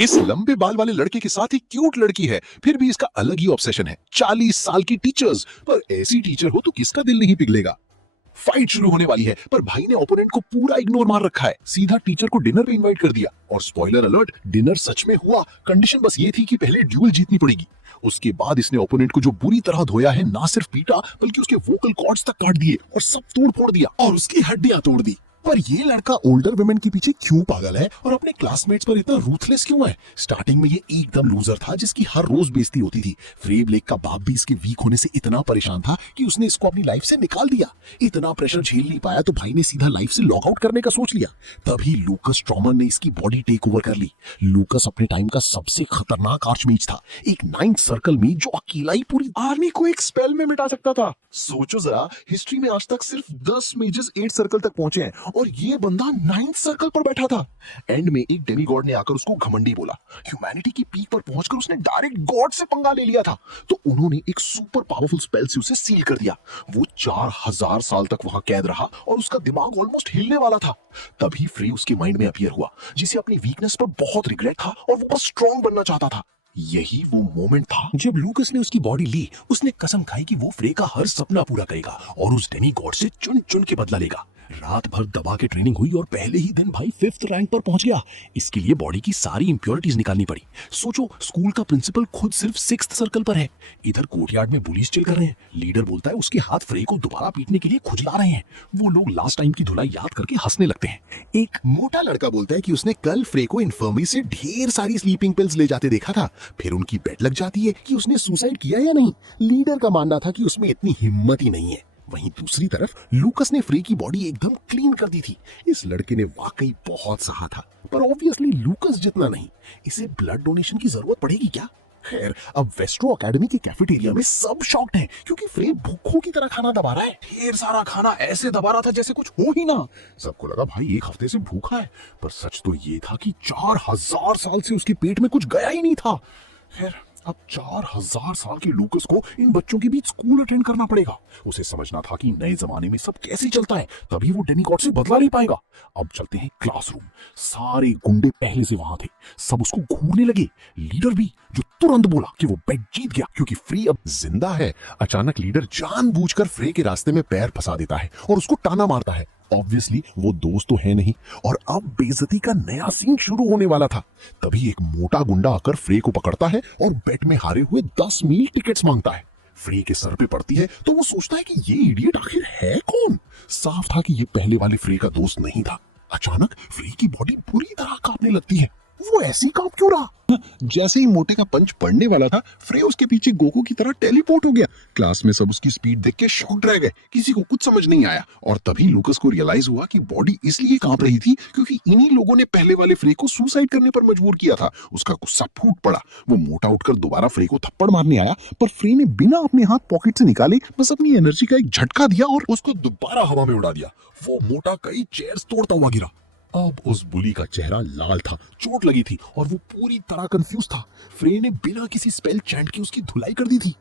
इस लंबे बाल वाले लड़के के साथ एक क्यूट लड़की है, फिर भी इसका अलग ही ऑब्सेशन है। 40 साल की टीचर्स, पर ऐसी टीचर हो तो किसका दिल नहीं पिघलेगा। फाइट शुरू होने वाली है, पर भाई ने ओपोनेंट को पूरा इग्नोर मार रखा है। सीधा टीचर को डिनर पे इनवाइट कर दिया और स्पॉइलर अलर्ट, डिनर सच में हुआ। कंडीशन बस ये थी कि पहले ड्यूल जीतनी पड़ेगी। उसके बाद इसने ओपोनेंट को जो बुरी तरह धोया है, ना सिर्फ पीटा बल्कि उसके वोकल कॉर्ड्स तक काट दिए और सब तोड़ फोड़ दिया और उसकी हड्डियां तोड़ दी। पर ये लड़का ओल्डर वुमेन के पीछे क्यों पागल है और अपने क्लासमेट्स पर इतना रूथलेस क्यों है? स्टार्टिंग में ये एकदम लूजर था जिसकी हर रोज बेइज्जती होती थी। फ्रे ब्लेक का बाप भी इसके वीक होने से इतना परेशान था कि उसने इसको अपनी लाइफ से निकाल दिया। इतना प्रेशर झेल नहीं पाया तो भाई ने सीधा लाइफ से लॉग आउट करने का सोच लिया। तभी लूकस स्ट्रॉमन ने इसकी बॉडी टेक ओवर कर ली। लूकस अपने टाइम का सबसे खतरनाक आर्चमेज था, एक 9th सर्कल में जो अकेला ही पूरी आर्मी को एक स्पेल में मिटा सकता था। सोचो जरा, हिस्ट्री में आज तक सिर्फ 10 मेजर्स 8 सर्कल तक पहुंचे हैं और ये बंदा 9th सर्कल पर बैठा था। एंड में एक डेमीगॉड ने आकर उसको घमंडी बोला। ह्यूमैनिटी की पीक पर पहुंचकर उसने डायरेक्ट गॉड से पंगा ले लिया था, तो उन्होंने एक सुपर पावरफुल स्पेल से उसे सील कर दिया। वो 4000 साल तक वहां कैद रहा और उसका दिमाग ऑलमोस्ट हिलने वाला था। तभी फ्री उसके माइंड में अपीयर हुआ, जिसे अपनी वीकनेस पर बहुत रिग्रेट था और वो बस स्ट्रॉन्ग बनना चाहता था। यही वो मोमेंट था जब लूकस ने उसकी बॉडी ली। उसने कसम खाई कि वो फ्रे का हर सपना पूरा करेगा और उस डेमी गॉड से चुन चुन के बदला लेगा। रात भर दबा के ट्रेनिंग हुई और पहले ही दिन भाई 5th रैंक पर पहुंच गया। इसके लिए बॉडी की सारी इंप्योरिटीज निकालनी पड़ी। सोचो, स्कूल का प्रिंसिपल खुद सिर्फ 6th सर्कल पर है। इधर कोर्टयार्ड में पुलिस चिल कर रहे हैं। लीडर बोलता है उसके हाथ फ्रे को दोबारा पीटने के लिए खुजला रहे हैं। वो लोग लास्ट टाइम की धुलाई याद करके हंसने लगते हैं। एक मोटा लड़का बोलता है कि उसने कल फ्रे को इन्फर्मरी से ढेर सारी स्लीपिंग पिल्स ले जाते देखा था। फिर उनकी बेट लग जाती है कि उसने सुसाइड किया या नहीं। लीडर का मानना था कि उसमें इतनी हिम्मत ही नहीं है। वहीं दूसरी तरफ लूकस ने फ्रे की बॉडी एकदम क्लीन कर दी थी। इस लड़के ने वाकई बहुत सहा था, पर ऑब्वियसली लूकस जितना नहीं। इसे ब्लड डोनेशन की जरूरत पड़ेगी क्या? खैर, अब वेस्ट्रो एकेडमी के कैफेटेरिया में सब शॉक्ड हैं क्योंकि फ्रे भूखों की तरह खाना दबा रहा है। ढेर सारा खाना ऐसे दबा रहा था जैसे कुछ हो ही ना। सबको लगा भाई एक हफ्ते से भूखा है, पर सच तो ये था कि 4000 साल से उसके पेट में कुछ गया ही नहीं था। खैर, अब 4000 साल के लूकस को इन बच्चों के बीच स्कूल अटेंड करना पड़ेगा। उसे समझना था कि नए जमाने में सब कैसे चलता है, तभी वो डेमीगॉड से बदला नहीं पाएगा। अब चलते हैं क्लासरूम। सारे गुंडे पहले से वहां थे, सब उसको घूरने लगे। लीडर भी, जो तुरंत बोला कि वो बेट जीत गया क्योंकि फ्रे अब जिंदा है। अचानक लीडर जानबूझकर फ्रे के रास्ते में पैर फंसा देता है और उसको टाना मारता है। ऑब्वियसली वो दोस्त तो है नहीं और अब बेइज्जती का नया सीन शुरू होने वाला था। तभी एक मोटा गुंडा आकर फ्रे को पकड़ता है और बेट में हारे हुए 10 मील टिकट्स मांगता है। फ्रे के सर पे पड़ती है तो वो सोचता है कि ये इडियट आखिर है कौन। साफ था कि ये पहले वाले फ्रे का दोस्त नहीं था। अचानक फ्रे की बॉडी पूरी तरह कांपने लगती है। वो ऐसी कांप क्यों रहा? जैसे ही मोटे का पंच पड़ने वाला था, फ्रे उसके पीछे गोकू की तरह टेलीपोर्ट हो गया। क्लास में सब उसकी स्पीड देख के शॉक्ड रह गए, किसी को कुछ समझ नहीं आया। और तभी लूकस को रियलाइज हुआ कि बॉडी इसलिए कांप रही थी क्योंकि इन्हीं लोगों ने पहले वाले फ्रे को सुसाइड करने पर मजबूर किया था। उसका गुस्सा फूट पड़ा। वो मोटा उठकर दोबारा फ्रे को थप्पड़ मारने आया, पर फ्रे ने बिना अपने हाथ पॉकेट से निकाले बस अपनी एनर्जी का एक झटका दिया और उसको दोबारा हवा में उड़ा दिया। वो मोटा कई चेयर्स तोड़ता हुआ गिरा। अब उस बुली का चेहरा लाल था, चोट लगी थी और वो पूरी तरह कंफ्यूज था। फ्रे ने बिना किसी स्पेल चैंट के उसकी धुलाई कर दी थी।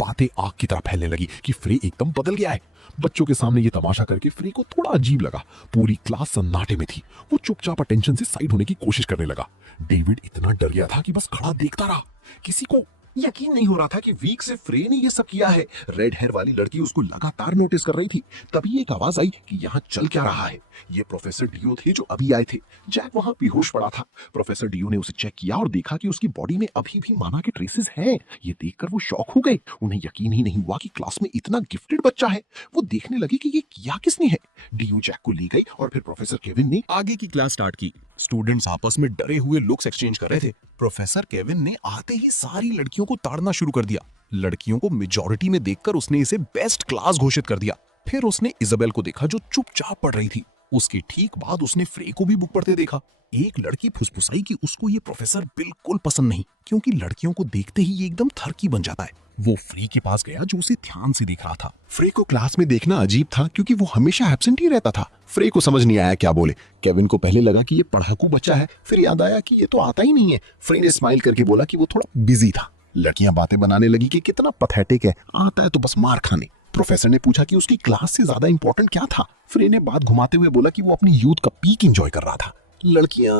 बातें आग की तरह फैलने लगी कि फ्रे एकदम बदल गया है। बच्चों के सामने ये तमाशा करके फ्रे को थोड़ा अजीब लगा। पूरी क्लास सन्नाटे में थी। वो चुपचाप अटेंशन से साइड होने की कोशिश करने लगा। डेविड इतना डर गया था कि बस खड़ा देखता रहा। किसी को यकीन नहीं हो रहा था कि वीक से फ्रे ने ये सब किया है। रेड हेयर वाली लड़की उसको लगातार नोटिस कर रही थी। तभी एक आवाज आई कि यहाँ चल क्या रहा है। ये प्रोफेसर डियो थे जो अभी आए थे। जैक वहां बेहोश पड़ा था। प्रोफेसर डियो ने उसे चेक किया और देखा कि उसकी बॉडी में अभी भी माना के ट्रेसेस हैं। ये देखकर वो शॉक हो गए। उन्हें यकीन ही नहीं हुआ कि क्लास में इतना गिफ्टेड बच्चा है। वो देखने लगे कि ये किया किसने है। डियो जैक को ले गई और फिर प्रोफेसर केविन ने आगे की क्लास स्टार्ट की। स्टूडेंट्स आपस में डरे हुए लुक्स एक्सचेंज कर रहे थे। प्रोफेसर केविन ने आते ही सारी लड़कियों को ताड़ना शुरू कर दिया। लड़कियों को मेजॉरिटी में देखकर उसने इसे बेस्ट क्लास घोषित कर दिया। फिर उसने इजाबेल को देखा जो चुपचाप पढ़ रही थी। उसके ठीक बाद उसने फ्रे को भी बुक पढ़ते देखा। एक लड़की फुसफुसाई कि उसको ये प्रोफेसर बिल्कुल पसंद नहीं, क्योंकि लड़कियों को देखते ही ये एकदम थरकी बन जाता है। वो फ्रे के पास गया जो उसे ध्यान से देख रहा था। फ्रे को क्लास में देखना अजीब था क्योंकि वो हमेशा एब्सेंट ही रहता था। फ्रे को समझ नहीं आया क्या बोले। केविन को पहले लगा कि ये पढ़ाकू बच्चा है, फिर याद आया कि ये तो आता ही नहीं है। फ्रे ने स्माइल करके बोला कि वो थोड़ा बिजी था। लड़कियां बातें बनाने लगी कि कितना पथेटिक है, आता है तो बस मार खाने। प्रोफेसर ने पूछा कि उसकी क्लास से ज्यादा इंपॉर्टेंट क्या था। फ्रे ने बात घुमाते हुए बोला कि वो अपनी यूथ का पीक एंजॉय कर रहा था। लड़कियां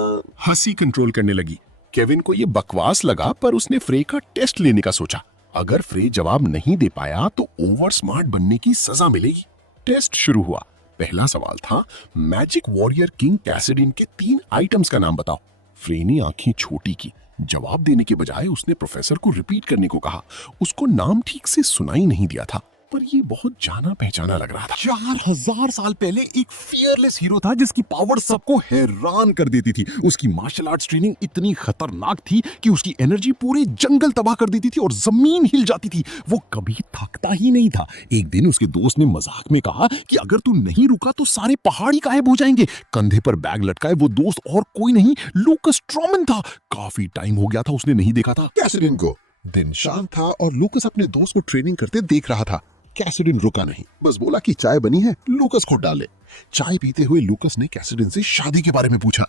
हंसी कंट्रोल करने लगी। केविन को ये बकवास लगा, पर उसने फ्रे का टेस्ट लेने का सोचा। अगर फ्रे जवाब नहीं दे पाया तो ओवर स्मार्ट बनने की सजा मिलेगी। टेस्ट शुरू हुआ। पहला सवाल था, मैजिक वॉरियर किंग कैसिडिन के 3 आइटम्स का नाम बताओ। फ्रे ने आंखें छोटी की। जवाब देने के बजाय उसने प्रोफेसर को रिपीट करने को कहा। उसको नाम ठीक से सुनाई नहीं दिया था, पर ये बहुत जाना पहचाना लग रहा था। 4000 साल पहले एक फियरलेस हीरो था जिसकी पावर सबको हैरान कर देती थी। उसकी मार्शल आर्ट्स ट्रेनिंग इतनी खतरनाक थी कि उसकी एनर्जी पूरे जंगल तबाह कर देती थी और जमीन हिल जाती थी। वो कभी थकता ही नहीं था। एक दिन उसके दोस्त ने मजाक में कहा कि अगर तू नहीं रुका तो सारे पहाड़ ही गायब हो जाएंगे। कंधे पर बैग लटकाए वो दोस्त और कोई नहीं, लूकस स्ट्रॉमन था। काफी टाइम हो गया था उसने नहीं देखा था कैसिडिन को। दिन शाम था और लूकस अपने दोस्त को ट्रेनिंग करते देख रहा था। कैसिडिन रुका नहीं, बस बोला कि चाय बनी है, लूकस को डाले। चाय पीते हुए लूकस ने कैसिडिन से शादी के बारे में पूछा।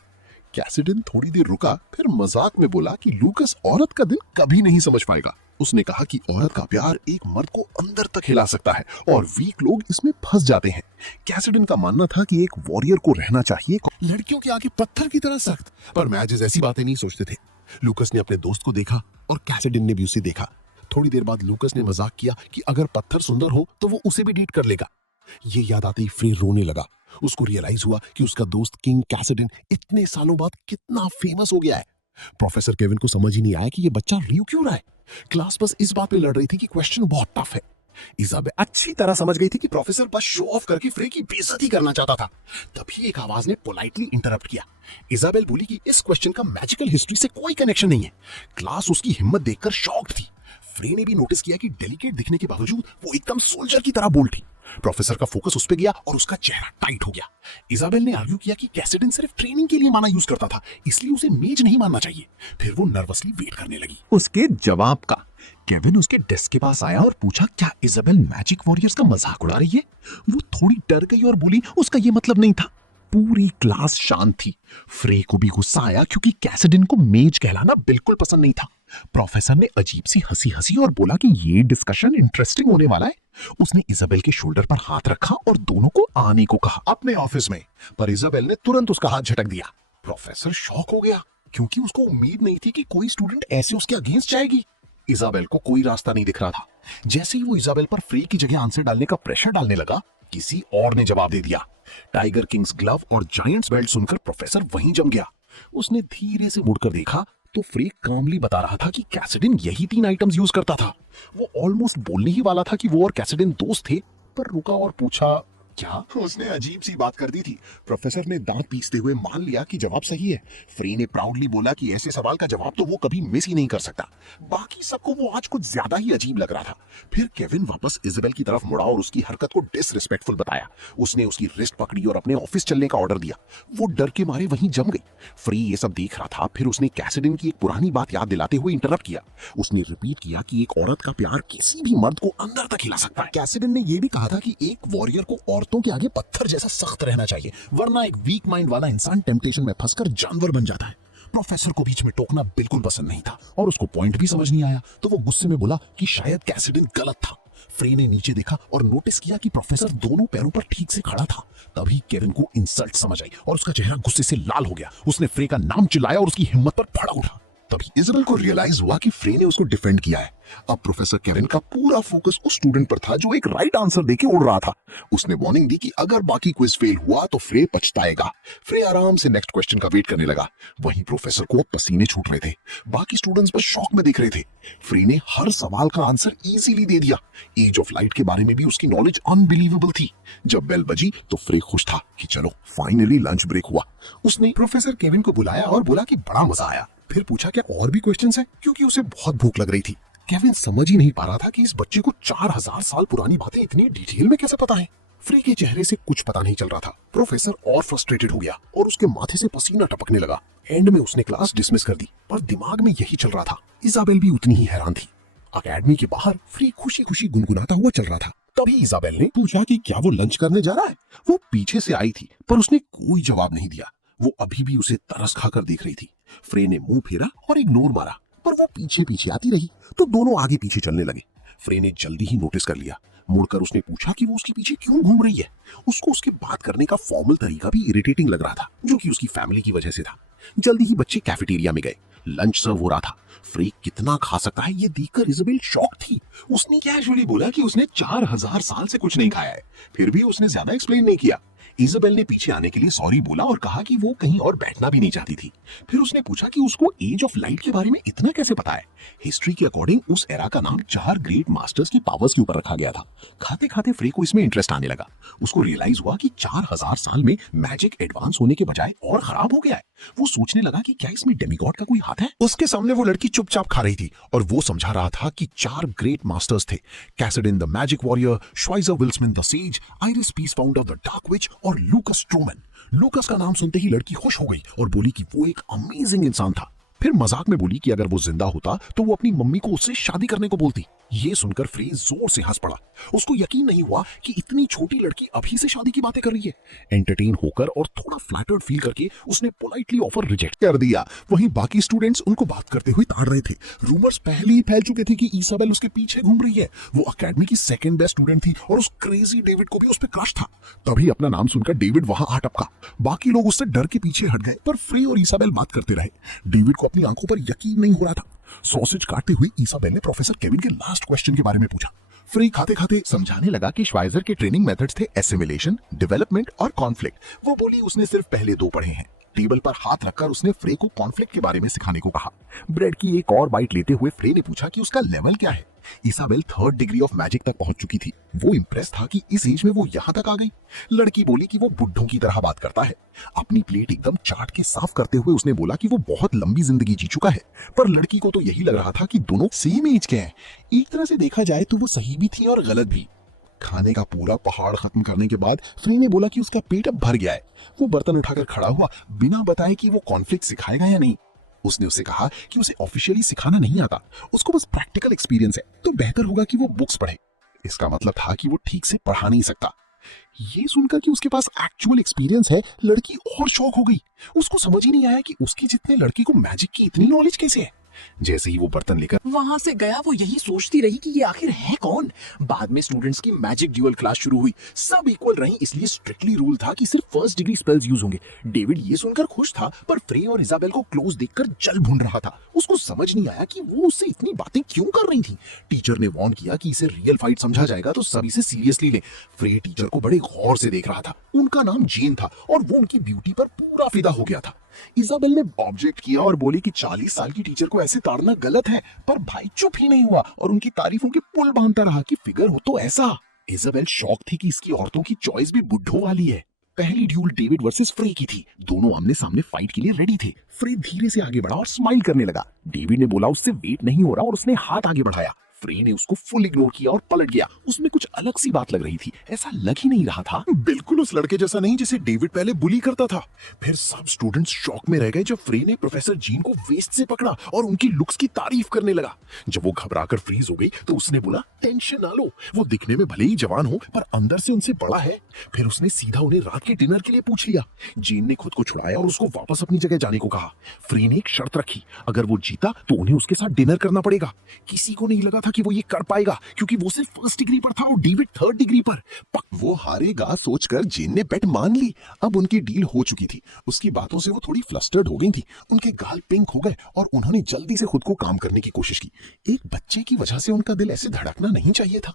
कैसिडिन थोड़ी देर रुका, फिर मजाक में बोला कि लूकस औरत का दिल कभी नहीं समझ पाएगा। उसने कहा कि औरत का प्यार एक मर्द को अंदर तक हिला सकता है और वीक लोग इसमें फंस जाते हैं। कैसिडिन का मानना था कि एक वॉरियर को रहना चाहिए लड़कियों के आगे पत्थर की तरह सख्त, पर मैजेस ऐसी बातें नहीं सोचते थे। लूकस ने अपने दोस्त को देखा और कैसिडिन ने भी उसे देखा। थोड़ी देर बाद लूकस ने मजाक किया कि अगर पत्थर सुंदर हो तो वो उसे भी डेट कर लेगा। ये याद आते ही फ्रे रोने लगा। उसको रियलाइज हुआ कि उसका दोस्त किंग कैसिडिन इतने सालों बाद कितना फेमस हो गया है। प्रोफेसर केविन को समझ ही नहीं आया कि ये बच्चा रो क्यों रहा है। क्लास बस इस बात पे लड़ रही थी कि क्वेश्चन बहुत टफ है। इजाबेल अच्छी तरह समझ गई थी कि प्रोफेसर बस शो ऑफ करके फ्रे की बेइज्जती करना चाहता था। तभी एक आवाज ने पोलाइटली इंटरप्ट किया। इजाबेल बोली कि इस क्वेश्चन का मैजिकल हिस्ट्री से कोई कनेक्शन नहीं है। क्लास उसकी हिम्मत देखकर शॉक्ड थी। फ्रे ने भी नोटिस किया कि डेलिकेट दिखने के बावजूद वो एकदम सोल्जर की तरह बोल्ड थी। प्रोफेसर का फोकस उस पे गया और उसका चेहरा टाइट हो गया। इजाबेल ने आर्ग्यू किया कि कैसिडिन सिर्फ ट्रेनिंग के लिए माना यूज करता था, इसलिए उसे मेज नहीं मानना चाहिए। फिर वो नर्वसली वेट करने लगी उसके जवाब का। केविन उसके डेस्क के पास आया और पूछा, क्या इजाबेल मैजिक वॉरियर्स का मजाक उड़ा रही है? वो थोड़ी डर गई और बोली, उसका ये मतलब नहीं था। पूरी क्लास शांत थी। फ्रे को भी गुस्सा आया क्योंकि कैसिडिन को मेज कहलाना बिल्कुल पसंद नहीं था। प्रोफेसर ने अजीब सी हंसी हंसी और बोला कि ये डिस्कशन इंटरेस्टिंग होने वाला है। उसने इजाबेल के शोल्डर पर हाथ रखा और दोनों को आने को कहा अपने ऑफिस में, पर इजाबेल ने तुरंत उसका हाथ झटक दिया। प्रोफेसर शॉक हो गया क्योंकि उसको उम्मीद नहीं थी कि कोई स्टूडेंट ऐसे उसके अगेंस्ट जाएगी। इजाबेल को कोई रास्ता नहीं दिख रहा था। जैसे ही वो इजाबेल पर फ्रे की जगह आंसर डालने का प्रेशर डालने लगा, किसी और ने जवाब दे दिया। टाइगर किंग्स ग्लव और जायंट्स बेल्ट सुनकर प्रोफेसर वहीं जम गया। उसने धीरे से मुड़कर देखा तो फ्रे कामली बता रहा था कि कैसिडिन यही 3 आइटम्स यूज करता था। वो ऑलमोस्ट बोलने ही वाला था कि वो और कैसिडिन दोस्त थे, पर रुका और पूछा, क्या? उसने अजीब सी बात कर दी थी। प्रोफेसर ने दांत पीसते हुए मान लिया कि जवाब सही है। फ्रे ने प्राउडली बोला कि ऐसे सवाल का जवाब तो वो कभी मिस ही नहीं कर सकता। बाकी सबको वो आज कुछ ज्यादा ही अजीब लग रहा था। फिर केविन वापस इजाबेल की तरफ मुड़ा और उसकी हरकत को डिसरिस्पेक्टफुल बताया। उसने उसकी रिस्ट पकड़ी और अपने ऑफिस चलने का ऑर्डर दिया। वो डर के मारे वहीं जम गई। फ्रे ये सब देख रहा था। फिर उसने कैसिडिन की एक पुरानी बात याद दिलाते हुए इंटरप्ट किया। उसने रिपीट किया कि एक औरत का प्यार किसी भी मर्द को अंदर तक हिला सकता है। कैसिडिन ने यह भी कहा था कि एक वॉरियर को औरतों के आगे पत्थर जैसा सख्त रहना चाहिए, वरना एक वीक माइंड वाला इंसान टेम्पटेशन में फंसकर जानवर बन जाता है। प्रोफेसर को बीच में टोकना बिल्कुल पसंद नहीं था और उसको पॉइंट भी समझ नहीं आया, तो वो गुस्से में बोला कि शायद कैसिडिन गलत था। फ्रे ने नीचे देखा और नोटिस किया कि प्रोफेसर दोनों पैरों पर ठीक से खड़ा था। तभी केविन को इंसल्ट समझ आई और उसका चेहरा गुस्से से लाल हो गया। उसने फ्रे का नाम चिल्लाया और उसकी हिम्मत पर फड़ा उठा। तभी इजाबेल को रियलाइज हुआ कि फ्रे ने उसको डिफेंड किया है। अब प्रोफेसर केविन का पूरा फोकस उस स्टूडेंट पर था जो एक राइट आंसर देके उड़ रहा था। उसने वार्निंग दी कि अगर बाकी क्विज फेल हुआ तो फ्रे पछताएगा। फ्रे आराम से नेक्स्ट क्वेश्चन का वेट करने लगा। वहीं प्रोफेसर को पसीने छूट रहे थे। बाकी स्टूडेंट्स बस शॉक में देख रहे थे। फ्रे ने हर सवाल का आंसर इजीली दे दिया। एज ऑफ लाइट के बारे में भी उसकी नॉलेज अनबिलीवेबल थी। जब बेल बजी तो फ्रे खुश था कि चलो फाइनली लंच ब्रेक हुआ। उसने प्रोफेसर केविन को बुलाया और बोला कि बड़ा मजा आया। फिर पूछा क्या और भी क्वेश्चंस हैं, क्योंकि उसे बहुत भूख लग रही थी। केविन समझ ही नहीं पा रहा था कि इस बच्चे को 4000 साल पुरानी बातें इतनी डिटेल में कैसे पता है। फ्रे के चेहरे से कुछ पता नहीं चल रहा था। प्रोफेसर और फ्रस्ट्रेटेड हो गया और उसके माथे से पसीना टपकने लगा। एंड में उसने क्लास डिसमिस कर दी, पर दिमाग में यही चल रहा था। इजाबेल भी उतनी ही हैरान थी। अकेडमी के बाहर फ्रे खुशी खुशी गुनगुनाता हुआ चल रहा था। तभी इजाबेल ने पूछा कि क्या वो लंच करने जा रहा है। वो पीछे से आई थी, पर उसने कोई जवाब नहीं दिया। वो अभी भी उसे तरस खाकर देख रही थी। फ्रे ने मुंह फेरा और इग्नोर मारा, पर वो पीछे पीछे आती रही, तो दोनों आगे पीछे चलने लगे। फ्रे ने जल्दी ही नोटिस कर लिया। मुड़कर उसने पूछा कि वो उसके पीछे क्यों घूम रही है। उसको उसके बात करने का फॉर्मल तरीका भी इरिटेटिंग लग रहा था, जो कि उसकी फैमिली की वजह से था। जल्दी ही बच्चे कैफेटेरिया में गए। लंच सर्व हो रहा था। फ्रे कितना खा सकता है ये देखकर इजाबेल शॉक थी। उसने कैजुअली बोला कि उसने 4000 साल से कुछ नहीं खाया है। फिर भी उसने ज्यादा एक्सप्लेन नहीं किया। इजाबेल ने पीछे आने के लिए सॉरी बोला और कहा कि वो कहीं और बैठना भी नहीं चाहती थी। फिर उसने पूछा कि उसको एज ऑफ लाइट के बारे में इतना कैसे पता है। हिस्ट्री के अकॉर्डिंग उस एरा का नाम 4 ग्रेट मास्टर्स की पावर्स के ऊपर रखा गया था। खाते खाते फ्रे को इसमें इंटरेस्ट आने लगा। उसको रियलाइज हुआ कि 4000 साल में मैजिक एडवांस होने के बजाय और खराब हो गया है। वो सोचने लगा कि क्या इसमें डेमिगॉड का कोई हाथ है। उसके सामने वो लड़की चुपचाप खा रही थी और वो समझा रहा था कि 4 ग्रेट मास्टर्स थे, Cassidin the magic warrior, Schweizer Wilsman the sage, Iris Peacepound of the dark witch और लूकस स्ट्रोमैन। लूकस का नाम सुनते ही लड़की खुश हो गई और बोली कि वो एक अमेजिंग इंसान था। फिर मजाक में बोली कि अगर वो जिंदा होता तो वो अपनी मम्मी को उससे शादी करने को बोलती। ये सुनकर फ्रे जोर से हंस पड़ा। उसको यकीन नहीं हुआ कि इतनी छोटी लड़की अभी से शादी की बातें कर रही है। एंटरटेन होकर और थोड़ा फ्लैटर्ड फील करके उसने पोलाइटली ऑफर रिजेक्ट कर दिया। वहीं बाकी स्टूडेंट्स उनको बात करते हुए ताड़ रहे थे। रूमर्स पहले ही फैल चुके थे कि इसाबेल उसके पीछे घूम रही है। वो अकेडमी की सेकंड बेस्ट स्टूडेंट थी और उस क्रेजी डेविड को भी उस पर क्रश था। तभी अपना नाम सुनकर डेविड वहां आ टपका। बाकी लोग उससे डर के पीछे हट गए, पर फ्रे और इसाबेल बात करते रहे। डेविड को अपनी आंखों पर यकीन नहीं हो रहा था। सॉसेज काटते हुए इसाबेल ने प्रोफेसर केविन के लास्ट क्वेश्चन के बारे में पूछा। फ्रे खाते खाते समझाने लगा कि श्वाइजर के ट्रेनिंग मेथड्स थे एसिमिलेशन, डेवलपमेंट और कॉन्फ्लिक्ट। वो बोली उसने सिर्फ पहले 2 पढ़े हैं। टेबल पर हाथ रखकर उसने फ्रे को कॉन्फ्लिक्ट के बारे में सिखाने को कहा। ब्रेड की एक और बाइट लेते हुए फ्रे ने पूछा कि उसका लेवल क्या है। Isabelle 3rd degree of magic तक पहुंच चुकी थी। वो इंप्रेस था कि इस एज में वो यहां तक आ गई। लड़की बोली कि वो बुड्ढों की तरह बात करता है। अपनी प्लेट एकदम चाट के साफ करते हुए उसने बोला कि वो बहुत लंबी जिंदगी जी चुका है। पर लड़की को तो यही लग रहा था कि दोनों सेम एज के हैं। एक तरह से देखा जाए तो वो सही भी थी और गलत भी। खाने का पूरा पहाड़ खत्म करने के बाद फ्रे ने बोला कि उसका पेट अब भर गया है। वो बर्तन उठाकर खड़ा हुआ, बिना बताए कि वो कॉन्फ्लिक्ट सिखाएगा या नहीं। उसने उससे कहा कि उसे ऑफिशियली सिखाना नहीं आता, उसको बस प्रैक्टिकल एक्सपीरियंस है, तो बेहतर होगा कि वो बुक्स पढ़े। इसका मतलब था कि वो ठीक से पढ़ा नहीं सकता। ये सुनकर कि उसके पास एक्चुअल एक्सपीरियंस है, लड़की और शॉक हो गई। उसको समझ ही नहीं आया कि उसके जितने लड़की को मैजिक की इतनी नॉलेज कैसे है। जैसे ही वो बर्तन लेकर वहां से गया, वो यही सोचती रही कि ये आखिर है कौन। बाद में स्टूडेंट्स की मैजिक ड्यूअल क्लास शुरू हुई। सब इक्वल रही, इसलिए स्ट्रिक्टली रूल था कि सिर्फ 1st डिग्री स्पेल्स यूज होंगे। डेविड ये सुनकर खुश था, पर फ्रे और इजाबेल को क्लोज देखकर जल भून रहा था। उसको समझ नहीं आया कि वो उससे इतनी बातें क्यों कर रही थी। टीचर ने वार्न किया कि इसे रियल फाइट समझा जाएगा तो सब इसे सीरियसली ले। फ्रे टीचर को बड़े गौर से देख रहा था। उनका नाम जेन था और वो उनकी ब्यूटी पर पूरा फिदा हो गया था। इजाबेल ने ऑब्जेक्ट किया और बोली कि 40 साल की टीचर को ऐसे ताड़ना गलत है, पर भाई चुप ही नहीं हुआ और उनकी तारीफों के पुल बांधता रहा कि फिगर हो तो ऐसा। इजाबेल शॉक थी कि इसकी औरतों की चॉइस भी बुड्ढों वाली है। पहली ड्यूल डेविड वर्सेस फ्रे की थी। दोनों आमने सामने फाइट के लिए रेडी थे। फ्रे धीरे से आगे बढ़ा और स्माइल करने लगा। डेविड ने बोला उससे वेट नहीं हो रहा और उसने हाथ आगे बढ़ाया। फ्रे ने उसको फुल इग्नोर किया और पलट गया। उसमें कुछ अलग सी बात लग रही थी, ऐसा लग ही नहीं रहा था। बिल्कुल उस लड़के जैसा नहीं जिसे डेविड पहले बुली करता था। फिर सब स्टूडेंट्स शॉक में रह गए जब फ्रे ने प्रोफेसर जीन को वेस्ट से पकड़ा और उनकी लुक्स की तारीफ करने लगा। जब वो घबराकर फ्रीज हो गई तो उसने बोला, टेंशन ना लो, वो दिखने में भले ही जवान हो पर अंदर से उनसे बड़ा है। फिर उसने सीधा उन्हें रात के डिनर के लिए पूछ लिया। जीन ने खुद को छुड़ाया और उसको वापस अपनी जगह जाने को कहा। फ्रे ने एक शर्त रखी, अगर वो जीता तो उन्हें उसके साथ डिनर करना पड़ेगा। किसी को नहीं लगा था कि वो ये कर पाएगा, क्योंकि वो सिर्फ 1st डिग्री पर था और डेविड 3rd डिग्री पर। वो हारेगा सोचकर जीन ने बेट मान ली। अब उनकी डील हो चुकी थी। उसकी बातों से वो थोड़ी फ्लस्टर्ड हो गई थी। उनके गाल पिंक हो गए और उन्होंने जल्दी से खुद को काम करने की कोशिश की। एक बच्चे की वजह से उनका दिल ऐसे धड़कना नहीं चाहिए था।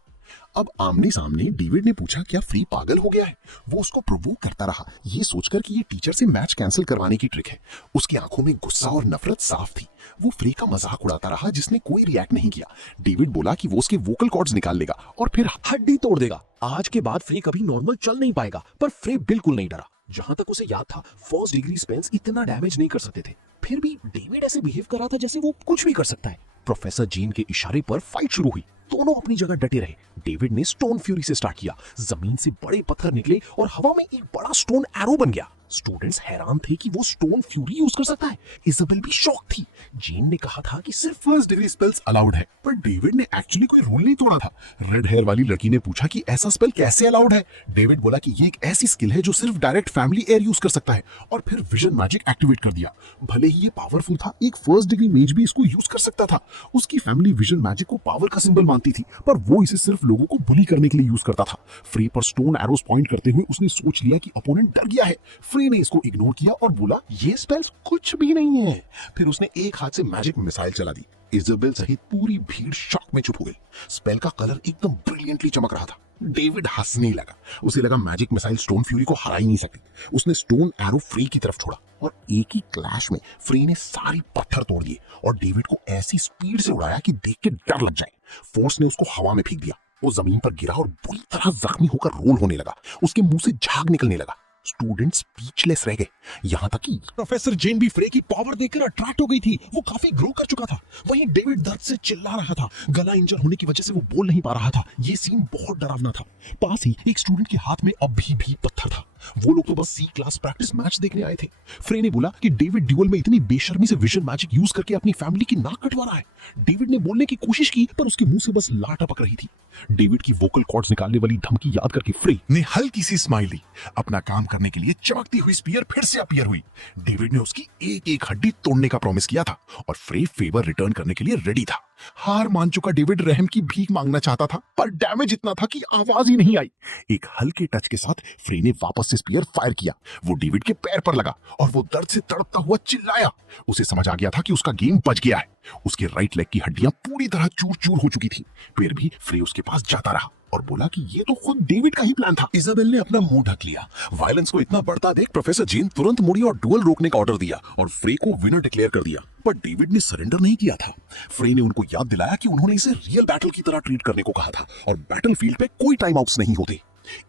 अब आमने सामने डेविड ने पूछा, क्या फ्री पागल हो गया है? वो उसको प्रोवोक करता रहा, ये सोचकर कि ये टीचर से मैच कैंसिल करवाने की ट्रिक है। उसकी आंखों में गुस्सा और नफरत साफ थी। वो फ्री का मजाक उड़ाता रहा जिसने कोई रिएक्ट नहीं किया। डेविड बोला कि वो उसके वोकल कॉर्ड्स निकाल लेगा और फिर हड्डी तोड़ देगा। आज के बाद फ्री कभी नॉर्मल चल नहीं पाएगा। पर फ्री बिल्कुल नहीं डरा। जहां तक उसे याद था, 1st डिग्री स्पेल्स इतना डैमेज नहीं कर सकते थे। फिर भी डेविड ऐसे बिहेव कर रहा था जैसे वो कुछ भी कर सकता है। प्रोफेसर जीन के इशारे पर फाइट शुरू हुई। दोनों अपनी जगह डटे रहे। डेविड ने स्टोन फ्यूरी से स्टार्ट किया। जमीन से बड़े पत्थर निकले और हवा में एक बड़ा स्टोन एरो बन गया। स्टूडेंट्स हैरान थे कि वो स्टोन फ्यूरी यूज कर सकता है। इजाबेल भी शॉक थी। जीन ने कहा था कि सिर्फ 1st डिग्री स्पेल्स अलाउड है, पर डेविड ने एक्चुअली कोई रूल नहीं तोड़ा था। रेड हेयर वाली लड़की ने पूछा कि ऐसा स्पेल कैसे अलाउड है। डेविड बोला कि ये एक ऐसी स्किल है जो सिर्फ डायरेक्ट फैमिली एयर यूज कर सकता है, और फिर विजन मैजिक एक्टिवेट कर दिया। भले ही ये पावरफुल था, एक 1st डिग्री मेज भी इसको यूज कर सकता था। उसकी फैमिली विजन मैजिक को पावर का सिंबल जानती थी, पर वो इसे सिर्फ लोगों को बुली करने के लिए यूज करता था। फ्रे पर स्टोन एरोस पॉइंट करते हुए उसने सोच लिया कि अपोनेंट डर गया है। फ्रे ने इसको इग्नोर किया और बोला ये स्पेल्स कुछ भी नहीं है। फिर उसने एक हाथ से मैजिक मिसाइल चला दी। इजाबेल सहित पूरी भीड़ शॉक में चुप हो गई। स्पेल का कलर एकदम ब्रिलियंटली चमक रहा था। डेविड हंसने लगा। उसे लगा मैजिक मिसाइल स्टोन फ्यूरी को हरा ही नहीं सकती। उसने स्टोन एरो फ्रे की तरफ छोड़ा और एक ही क्लैश में फ्रे ने सारी पत्थर तोड़ दिए और डेविड को ऐसी स्पीड से उड़ाया कि देख के डर लग जाए। फोर्स ने उसको हवा में फेंक दिया। वो जमीन पर गिरा और बुरी तरह जख्मी होकर रोल होने लगा। उसके मुंह से झाग निकलने लगा। स्टूडेंट स्पीचलेस रह गए। यहां तक कि प्रोफेसर जेन भी फ्रे की पावर देखकर अट्रैक्ट हो गई थी। वो काफी ग्रो कर चुका था। वहीं डेविड दर्द से चिल्ला रहा था। गला इंजर होने की वजह से वो बोल नहीं पा रहा था। ये सीन बहुत डरावना था। पास ही एक स्टूडेंट के हाथ में अभी भी पत्थर था। वो लोग तो बस सी क्लास प्रैक्टिस मैच देखने आए थे। फ्रे ने बोला कि डेविड ड्यूल में इतनी बेशर्मी से विजन मैजिक यूज करके अपनी फैमिली की नाक कटवा रहा है। डेविड ने बोलने की कोशिश की पर उसके मुंह से बस ला टपक रही थी। डेविड की वोकल कॉर्ड्स निकालने वाली धमकी याद करके फ्रे ने हल्की सी स्माइल दी। अपना काम करने के लिए चमकती हुई स्पीयर फिर से अपीयर हुई। डेविड ने उसकी एक एक हड्डी तोड़ने का प्रॉमिस किया था और फ्रे फेवर रिटर्न करने के लिए रेडी था। हार मान चुका डेविड रहम की भीख मांगना चाहता था, पर डैमेज इतना था कि आवाज ही नहीं आई। एक हल्के टच के साथ फ्रे ने वापस से स्पीयर फायर किया। वो डेविड के पैर पर लगा और वो दर्द से तड़पता हुआ चिल्लाया। उसे समझ आ गया था कि उसका गेम बच गया है। उसके राइट लेग की हड्डियां पूरी तरह चूर चूर हो चुकी थी। फिर भी फ्रे उसके पास जाता रहा और बोला कि ये तो खुद डेविड का ही प्लान था। इजाबेल ने अपना मुंह ढक लिया। वायलेंस को इतना बढ़ता देख प्रोफेसर जेन तुरंत मुड़ी और डुअल रोकने का ऑर्डर दिया और फ्रे को विनर डिक्लेयर कर दिया। पर डेविड ने सरेंडर नहीं किया था। फ्रे ने उनको याद दिलाया कि उन्होंने इसे रियल बैटल की तरह ट्रीट करने को कहा था और बैटलफील्ड पे कोई टाइम आउट्स नहीं होते।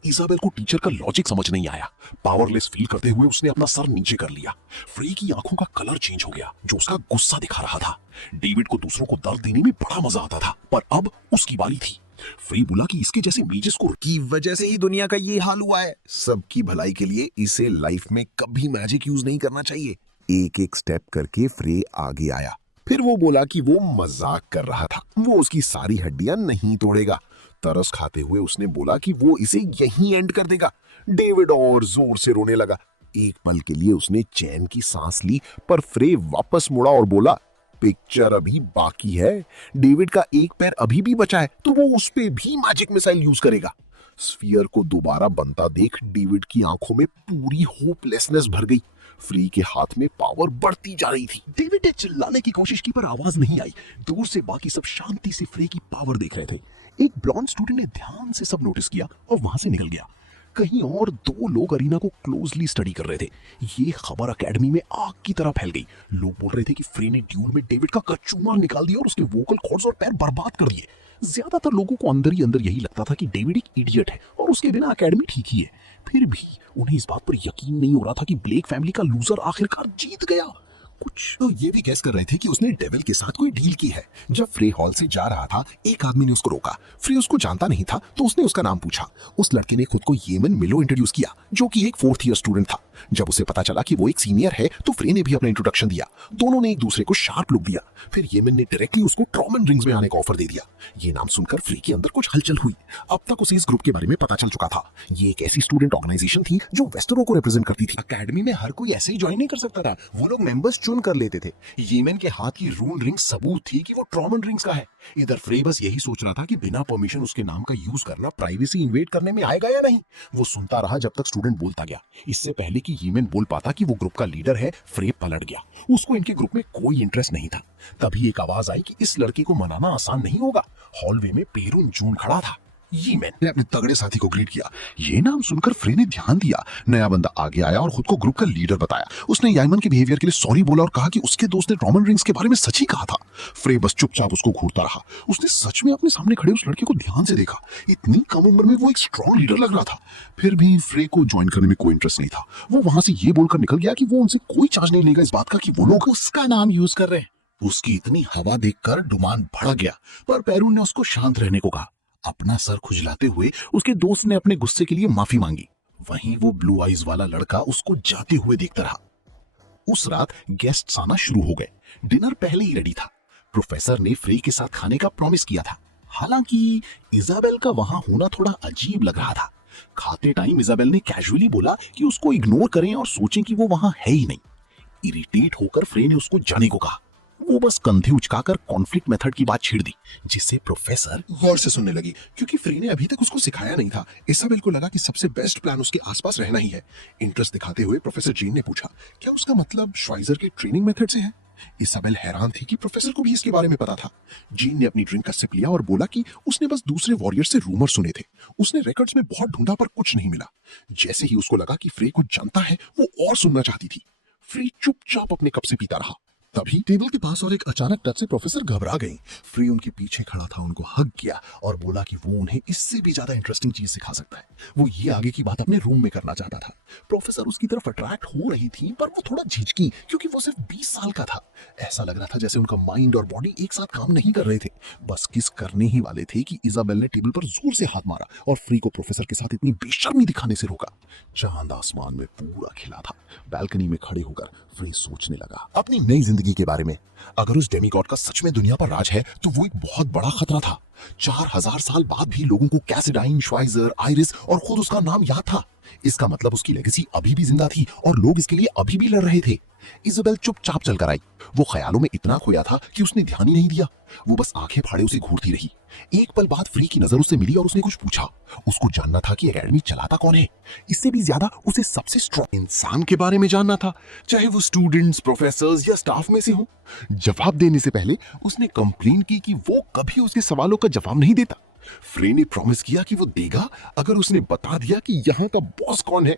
इजाबेल को टीचर का लॉजिक समझ नहीं आया। पावरलेस फील करते हुए उसने अपना सर नीचे कर लिया। फ्रे की आंखों का कलर चेंज हो गया जो उसका गुस्सा दिखा रहा था। डेविड को दूसरों को दर्द देने में बड़ा मजा आता था, पर अब उसकी बारी थी। फ्रे बोला कि इसके जैसे मेजेस को की वजह से ही दुनिया का ये हाल हुआ है। सबकी भलाई के लिए इसे लाइफ में कभी मैजिक यूज नहीं करना चाहिए। एक एक स्टेप करके फ्रे आगे आया। फिर वो बोला कि वो मजाक कर रहा था। वो उसकी सारी हड्डियां नहीं तोड़ेगा। तरस खाते हुए उसने बोला कि वो इसे यहीं एंड कर देगा। डेविड और जोर से रोने लगा। एक पल के लिए उसने चैन की सांस ली, पर फ्रे वापस मुड़ा और बोला पिक्चर अभी बाकी है। डेविड का एक पैर अभी भी बचा है तो वो उस पे भी मैजिक मिसाइल यूज करेगा। स्फीयर को दोबारा बनता देख डेविड की आंखों में पूरी होपलेसनेस भर गई। फ्री के हाथ में पावर बढ़ती जा रही थी। डेविड ने चिल्लाने की कोशिश की पर आवाज नहीं आई। दूर से बाकी सब शांति से फ्रे की पावर देख रहे थे। एक ब्लॉन्ड स्टूडेंट ने ध्यान से सब नोटिस किया और वहां से निकल गया। कहीं और दो लोग अरीना को क्लोजली स्टडी कर रहे थे। ये खबर एकेडमी में आग की तरह फैल गई। लोग बोल रहे थे कि फ्रे ने ड्यूल में डेविड का कच्चूमार निकाल दिया और उसके वोकल कॉर्ड्स और पैर बर्बाद कर दिए। ज्यादातर लोगों को अंदर ही अंदर यही लगता था कि डेविड एक इडियट है और उसके बिना एकेडमी ठीक ही है। फिर भी उन्हें इस बात पर यकीन नहीं हो रहा था कि ब्लेक फैमिली का लूजर आखिरकार जीत गया। कुछ तो ये भी गैस कर रहे थे कि उसने डेविल के साथ कोई डील की है। जब फ्रे हॉल से जा रहा था, एक आदमी ने उसको रोका। फ्रे उसको जानता नहीं था तो उसने उसका नाम पूछा। उस लड़के ने खुद को येमन मिलो इंट्रोड्यूस किया, जो कि एक 4th ईयर स्टूडेंट था। जब उसे पता चला कि वो एक सीनियर है तो फ्रे ने भी अपना इंट्रोडक्शन दिया। दोनों ने एक दूसरे को शार्प लुक दिया। फिर येमन ने डायरेक्टली उसको ट्रॉमन रिंग्स में आने का ऑफर दे दिया। ये नाम सुनकर फ्रे के अंदर कुछ हलचल हुई। अब तक उसे इस ग्रुप के बारे में पता चल चुका था। ये एक ऐसी स्टूडेंट ऑर्गेनाइजेशन थी जो वेस्टरों को रिप्रेजेंट करती थी। एकेडमी में हर कोई ऐसे ही ज्वाइन नहीं कर सकता था। वो लोग मेंबर्स चुन कर लेते थे। येमन के हाथ की रून रिंग सबूत थी कि वो ट्रॉमन रिंग्स का है। इधर फ्रे बस यही सोच रहा था कि बिना परमिशन उसके नाम का यूज करना प्राइवेसी इन्वेड करने में आएगा या नहीं। वो सुनता रहा जब तक स्टूडेंट बोलता गया। इससे पहले कि येमन बोल पाता कि वो ग्रुप का लीडर है, फ्रे पलट गया। उसको इनके ग्रुप में कोई इंटरेस्ट नहीं था। तभी एक आवाज आई कि इस लड़की को मनाना आसान नहीं होगा। हॉलवे में पेरून जून खड़ा था। येमन ने अपने तगड़े साथी को ग्रीट किया। ये नाम सुनकर फ्रे ने ध्यान दिया। नया बंदा आगे आया और खुद को ग्रुप का लीडर बताया। उसने यामन के बिहेवियर के लिए सॉरी बोला और कहा कि उसके दोस्त ने ट्रॉमन रिंग्स के बारे में सच ही कहा था। फ्रे बस चुपचाप उसको घूरता रहा। उसने सच में अपने सामने खड़े उस लड़के को ध्यान से देखा। इतनी कम उम्र में वो एक स्ट्रॉन्ग लीडर लग रहा था। फिर भी फ्रे को ज्वाइन करने में कोई इंटरेस्ट नहीं था। वो वहां से ये बोलकर निकल गया कि वो उनसे कोई चार्ज नहीं लेगा इस बात का कि वो लोग उसका नाम यूज कर रहे हैं। उसकी इतनी हवा देखकर डुमान भड़क गया, पर पैरून ने उसको शांत रहने को कहा। अपना सर खुजलाते हुए उसके दोस्त ने अपने गुस्से के लिए माफी मांगी। वहीं वो ब्लू आइज वाला लड़का उसको जाते हुए देखता रहा। उस रात गेस्ट्स आना शुरू हो गए। डिनर पहले ही रेडी था। प्रोफेसर ने फ्रे के साथ खाने का प्रॉमिस किया था। हालांकि इजाबेल का वहां होना थोड़ा अजीब लग रहा था। खाते टाइम इजाबेल ने कैजुअली बोला कि उसको इग्नोर करें और सोचें कि वो वहां है ही नहीं। इरिटेट होकर फ्रे ने उसको जाने को कहा। वो बस कंधे उचकाकर कॉन्फ्लिक्ट मेथड की बात छेड़ दी, जिससे प्रोफेसर गौर से सुनने लगी, क्योंकि फ्री ने अभी तक उसको सिखाया नहीं था। इसाबेल को लगा कि सबसे बेस्ट प्लान उसके आसपास रहना ही है। इंटरेस्ट दिखाते हुए प्रोफेसर जीन ने पूछा, क्या उसका मतलब श्वाइजर के ट्रेनिंग मेथड से है? इसाबेल हैरान थी कि प्रोफेसर को भी इसके बारे में पता था। जीन ने अपनी ड्रिंक का सिप लिया और बोला कि उसने बस दूसरे वॉरियर से रूमर सुने थे। उसने रिकॉर्ड्स में बहुत ढूंढा पर कुछ नहीं मिला। जैसे ही उसको लगा कि फ्रे कुछ जानता है, वो और सुनना चाहती थी। फ्री चुपचाप अपने कप से पीता रहा। तभी टेबल के पास और एक अचानक टच से प्रोफेसर घबरा गई। फ्री उनके पीछे खड़ा था, उनको हग किया और बोला कि वो उन्हें इससे भी ज्यादा इंटरेस्टिंग चीज सिखा सकता है। वो ये आगे की बात अपने रूम में करना चाहता था। प्रोफेसर उसकी तरफ अट्रैक्ट हो रही थी, पर वो थोड़ा झिझकी, क्योंकि वो सिर्फ 20 साल का था। ऐसा लग रहा था जैसे उनका माइंड और बॉडी एक साथ काम नहीं कर रहे थे। बस किस करने ही वाले थे कि इजाबेल ने टेबल पर जोर से हाथ मारा और फ्री को प्रोफेसर के साथ इतनी बेशर्मी दिखाने से रोका। चांद आसमान में पूरा खिला था। बैल्कनी में खड़े होकर फ्री सोचने लगा अपनी नई जिंदगी के बारे में। अगर उस डेमीगॉड का सच में दुनिया पर राज है, तो वो एक बहुत बड़ा खतरा था। 4000 साल बाद भी लोगों को कैसिडाइन, श्वाइजर, आइरिस और खुद उसका नाम याद था। इसका मतलब उसकी लेगेसी अभी भी जिंदा थी और लोग इसके लिए अभी भी लड़ रहे थे। इजाबेल चुपचाप चलकर आई। वो ख्यालों में इतना खोया था कि उसने ध्यान ही नहीं दिया। वो बस आंखें फाड़े उसे घूरती रही। एक पल बाद फ्री की नजर उससे मिली और उसने कुछ पूछा। उसको जानना था कि एकेडमी चलाता कौन है। इससे भी ज्यादा उसे सबसे स्ट्रॉन्ग इंसान के बारे में जानना था, चाहे वो स्टूडेंट्स, प्रोफेसर्स या स्टाफ में से हो। जवाब देने से पहले उसने कंप्लेन की कि वो कभी उसके सवालों का जवाब नहीं देता। फ्रे ने प्रॉमिस किया कि वो देगा अगर उसने बता दिया कि यहाँ का बॉस कौन है।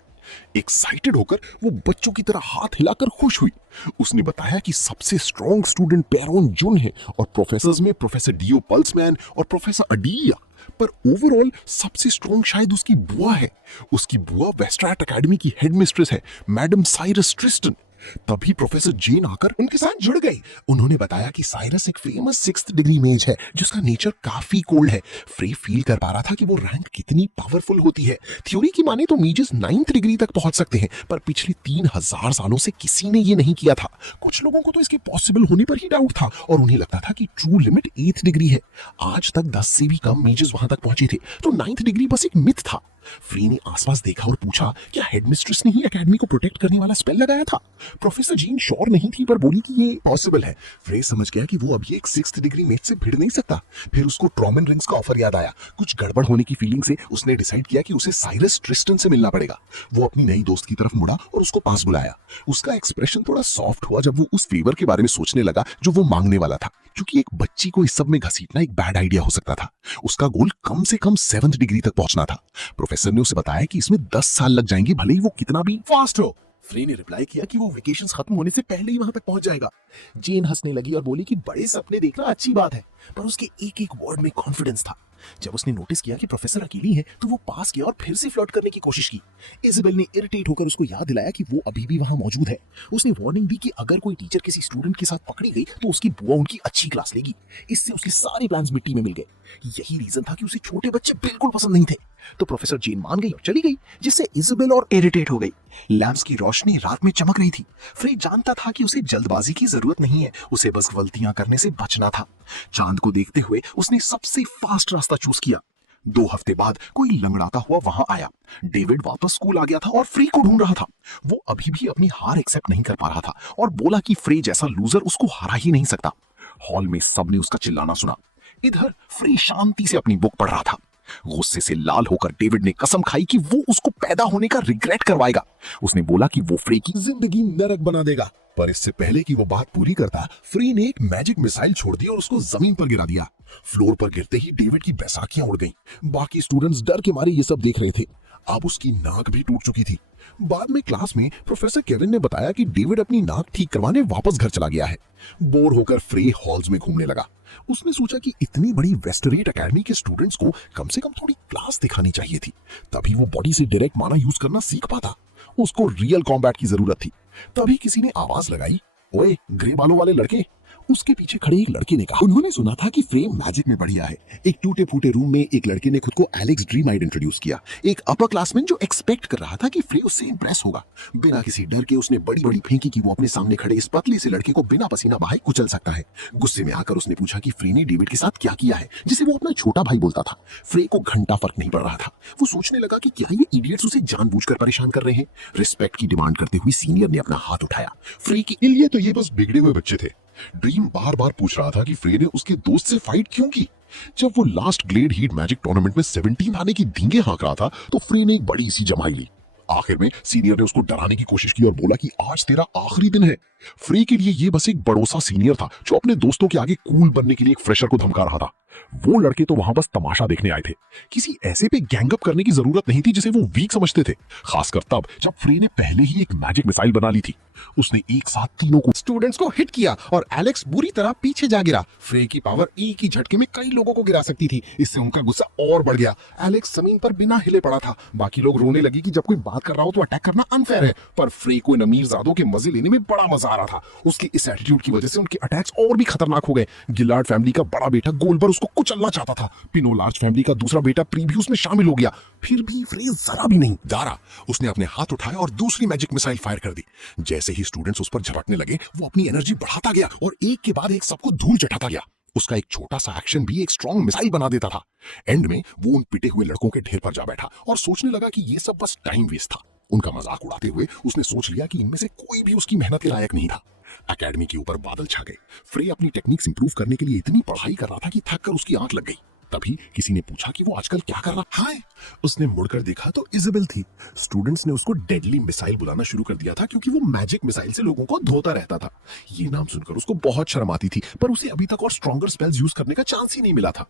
एक्साइटेड होकर वो बच्चों की तरह हाथ हिलाकर खुश हुई। उसने बताया कि सबसे स्ट्रॉन्ग स्टूडेंट पेरोन जुन है और प्रोफेसर्स में प्रोफेसर डियो पल्समैन और प्रोफेसर अडिया, पर ओवरऑल सबसे स्ट्रॉन्ग शायद उसकी बुआ है। उसकी बुआ वेस्ट्रैट एकेडमी की हेड मिस्ट्रेस है, मैडम साइरस ट्रिस्टन। तभी प्रोफेसर जेन आकर उनके साथ जुड़ गई। उन्होंने बताया कि साइरस एक फेमस 6th डिग्री मेज है जिसका नेचर काफी कोल्ड है। फ्रे फील कर पा रहा था कि वो रैंक कितनी पावरफुल होती है। थ्योरी की माने तो मेजेस 9th डिग्री तक पहुंच सकते हैं, पर पिछले 3000 सालों से किसी ने ये नहीं किया था। कुछ लोगों को तो इसके पॉसिबल होने पर ही डाउट था और उन्हें लगता था कि ट्रू लिमिट 8th डिग्री है। आज तक 10 से भी कम मेजेस वहां तक पहुंचे थे, तो 9th डिग्री बस एक मिथ था। फ्री ने आसपास देखा और पूछा, क्या हेडमिस्ट्रेस ने ही एकेडमी को प्रोटेक्ट करने वाला स्पेल लगाया था? प्रोफेसर जीन श्योर नहीं थी, पर बोली कि ये पॉसिबल है। फ्रे समझ गया कि वो अभी एक 6th डिग्री मेज से भिड़ नहीं सकता। फिर उसको ट्रॉमन रिंग्स का ऑफर याद आया। कुछ गड़बड़ होने की फीलिंग से उसने डिसाइड किया कि उसे साइरस ट्रिस्टन से मिलना पड़ेगा। वो अपनी नई दोस्त की तरफ मुड़ा और उसको पास बुलाया। उसका एक्सप्रेशन थोड़ा सॉफ्ट हुआ जब वो उस फेवर के बारे में सोचने लगा जो वो मांगने वाला था, क्योंकि एक बच्ची को इस सब में घसीटना एक बैड आइडिया हो सकता था। उसका गोल कम से कम 7th डिग्री तक पहुंचना था। प्रोफेसर ने उसे बताया कि इसमें 10 साल लग जाएंगे, भले ही वो कितना भी फास्ट हो। फ्रे ने रिप्लाई किया कि वो वेकेशंस खत्म होने से पहले ही वहां तक पहुंच जाएगा। जेन हंसने लगी और बोली कि बड़े सपने देखना अच्छी बात है, पर उसके एक एक वर्ड में कॉन्फिडेंस था। जब उसने नोटिस किया कि प्रोफेसर अकेली है, तो वो पास किया और फिर से फ्लर्ट करने की कोशिश की। इजाबेल ने इरिटेट होकर उसको याद दिलाया कि वो अभी भी वहां मौजूद है। उसने वार्निंग दी कि अगर कोई टीचर किसी स्टूडेंट के साथ पकड़ी गई तो उसकी बुआ उनकी अच्छी क्लास लेगी। इससे उसके सारे प्लान्स मिट्टी में मिल गए। यही रीजन था कि उसे छोटे बच्चे बिल्कुल पसंद नहीं थे। तो प्रोफेसर जेन मान गई और चली गई, जिससे इजाबेल और इरिटेट हो गई। लैंप्स की रोशनी रात में चमक रही थी। फ्रे जानता था कि उसे जल्दबाजी की जरूरत नहीं है, उसे बस गलतियां करने से बचना था। चांद को देखते हुए उसने सबसे फास्ट रास्ता चूज किया। 2 हफ्ते बाद कोई लंगड़ाता हुआ वहां आया। डेविड वापस स्कूल आ गया था और फ्रे को ढूंढ रहा था। वो अभी भी अपनी हार एक्सेप्ट नहीं कर पा रहा था और बोला कि फ्रे जैसा लूजर उसको हरा ही नहीं सकता। हॉल में सबने उसका चिल्लाना सुना। इधर फ्रे शांति से अपनी बुक पढ़ रहा था। गुस्से से लाल होकर डेविड ने कसम खाई कि वो उसको पैदा होने का रिग्रेट करवाएगा। उसने बोला कि वो फ्रे की जिंदगी नरक बना देगा। पर इससे पहले कि वो बात पूरी करता, फ्रे ने एक मैजिक मिसाइल छोड़ दी और उसको जमीन पर गिरा दिया। फ्लोर पर गिरते ही डेविड की बैसाखियां उड़ गईं। बाकी स्टूडेंट्स डर के मारे ये सब देख रहे थे। अब उसकी नाक भी टूट चुकी थी। बाद में क्लास में प्रोफेसर केविन ने बताया कि डेविड अपनी नाक ठीक करवाने वापस घर चला गया है। बोर होकर फ्रे हॉल्स में घूमने लगा। उसने सोचा कि इतनी बड़ी वेस्टरेट एकेडमी के स्टूडेंट्स को कम से कम थोड़ी क्लास दिखानी चाहिए थी, तभी वो बॉडी से डायरेक्ट माना यूज करना सीख पाता। उसको रियल कॉम्बैट की जरूरत थी। तभी किसी ने आवाज लगाई, ओए ग्रे बालों वाले लड़के। उसके पीछे खड़े एक लड़के ने कहा। उन्होंने सुना था कि फ्रेम मैजिक में बढ़िया है। एक टूटे फूटे रूम में एक लड़के ने खुद को एलेक्स ड्रीमाइड इंट्रोड्यूस किया, एक अपर क्लासमैन जो एक्सपेक्ट कर रहा था कि फ्रे उससे इंप्रेस होगा। बिना किसी डर के उसने बड़ी बड़ी फेंकी कि वो अपने सामने खड़े इस पतले से लड़के को बिना पसीना बहाए कुचल सकता है। गुस्से में आकर उसने पूछा कि फ्रे ने डेविड के साथ क्या किया है, जिसे वो अपना छोटा भाई बोलता था। फ्रे को घंटा फर्क नहीं पड़ रहा था। वो सोचने लगा कि क्या ये इडियट्स उसे जानबूझकर परेशान कर रहे हैं। रिस्पेक्ट की डिमांड करते हुए सीनियर ने अपना हाथ उठाया। फ्रे के लिए तो ये बस बिगड़े हुए बच्चे थे, ड्रीम बार बार पूछ रहा था कि फ्रे ने उसके दोस्त से फाइट क्यों की। जब वो लास्ट ग्लेड हीट मैजिक टूर्नामेंट में 17 आने की धींगे हाँक रहा था तो फ्रे ने एक बड़ी सी जमाई ली। आखिर में सीनियर ने उसको डराने की कोशिश की और बोला कि आज तेरा आखिरी दिन है। फ्रे के लिए ये बस एक बड़ोसा सीनियर था जो अपने दोस्तों के आगे कूल बनने के लिए एक फ्रेशर को धमका रहा था। वो लड़के तो वहां बस तमाशा देखने आए थे। किसी ऐसे पे गैंग अप करने की जरूरत नहीं थी जिसे वो वीक समझते थे, खासकर तब जब फ्रे ने पहले ही एक मैजिक मिसाइल बना ली थी। उसने एक साथ तीनों को स्टूडेंट्स को हिट किया और एलेक्स बुरी तरह पीछे जा गिरा। फ्रे की पावर एक ही झटके में कई लोगों को गिरा सकती थी। इससे उनका गुस्सा और बढ़ गया। एलेक्स जमीन पर बिना हिले पड़ा था। बाकी लोग रोने लगे कि जब कोई बात कर रहा हो तो अटैक करना अनफेयर है, पर फ्रे को इन अमीरजादों के मजे लेने में बड़ा मजा आ रहा था। उसके इस एटीट्यूड की वजह से उनके अटैक्स और भी खतरनाक हो गए। गिलार्ड फैमिली का बड़ा बेटा गोल्बर उसको कुचलना चाहता था। पिनोलार्ज फैमिली का दूसरा बेटा प्री भी उसमें शामिल हो गया। फिर भी फ्रे जरा भी नहीं डरा। उसने अपने हाथ उठाया और दूसरी मैजिक मिसाइल फायर कर दी। जैसे ही स्टूडेंट्स उस पर झपटने लगे वो अपनी एनर्जी बढ़ाता गया और एक के बाद एक सबको धूल चटाता गया। उसका एक छोटा सा एक्शन भी एक स्ट्रॉन्ग मिसाइल बना देता था। एंड में वो उन पिटे हुए लड़कों के ढेर पर जा बैठा और सोचने लगा कि ये सब बस टाइम वेस्ट था। उनका मजाक उड़ाते हुए उसने सोच लिया कि इनमें से कोई भी उसकी मेहनत के लायक नहीं था। एकेडमी के ऊपर बादल छा गए। फ्रे अपनी टेक्निक्स इंप्रूव करने के लिए इतनी पढ़ाई कर रहा था कि थक कर उसकी आंख लग गई। तभी किसी ने पूछा कि वो आजकल क्या कर रहा है। उसने मुड़कर देखा तो इजाबेल थी। स्टूडेंट्स ने उसको डेडली मिसाइल बुलाना शुरू कर दिया था क्योंकि वो मैजिक मिसाइल से लोगों को धोता रहता था। ये नाम सुनकर उसको बहुत शर्म आती थी, पर उसे अभी तक और स्ट्रॉन्गर स्पेल्स यूज करने का चांस ही नहीं मिला था।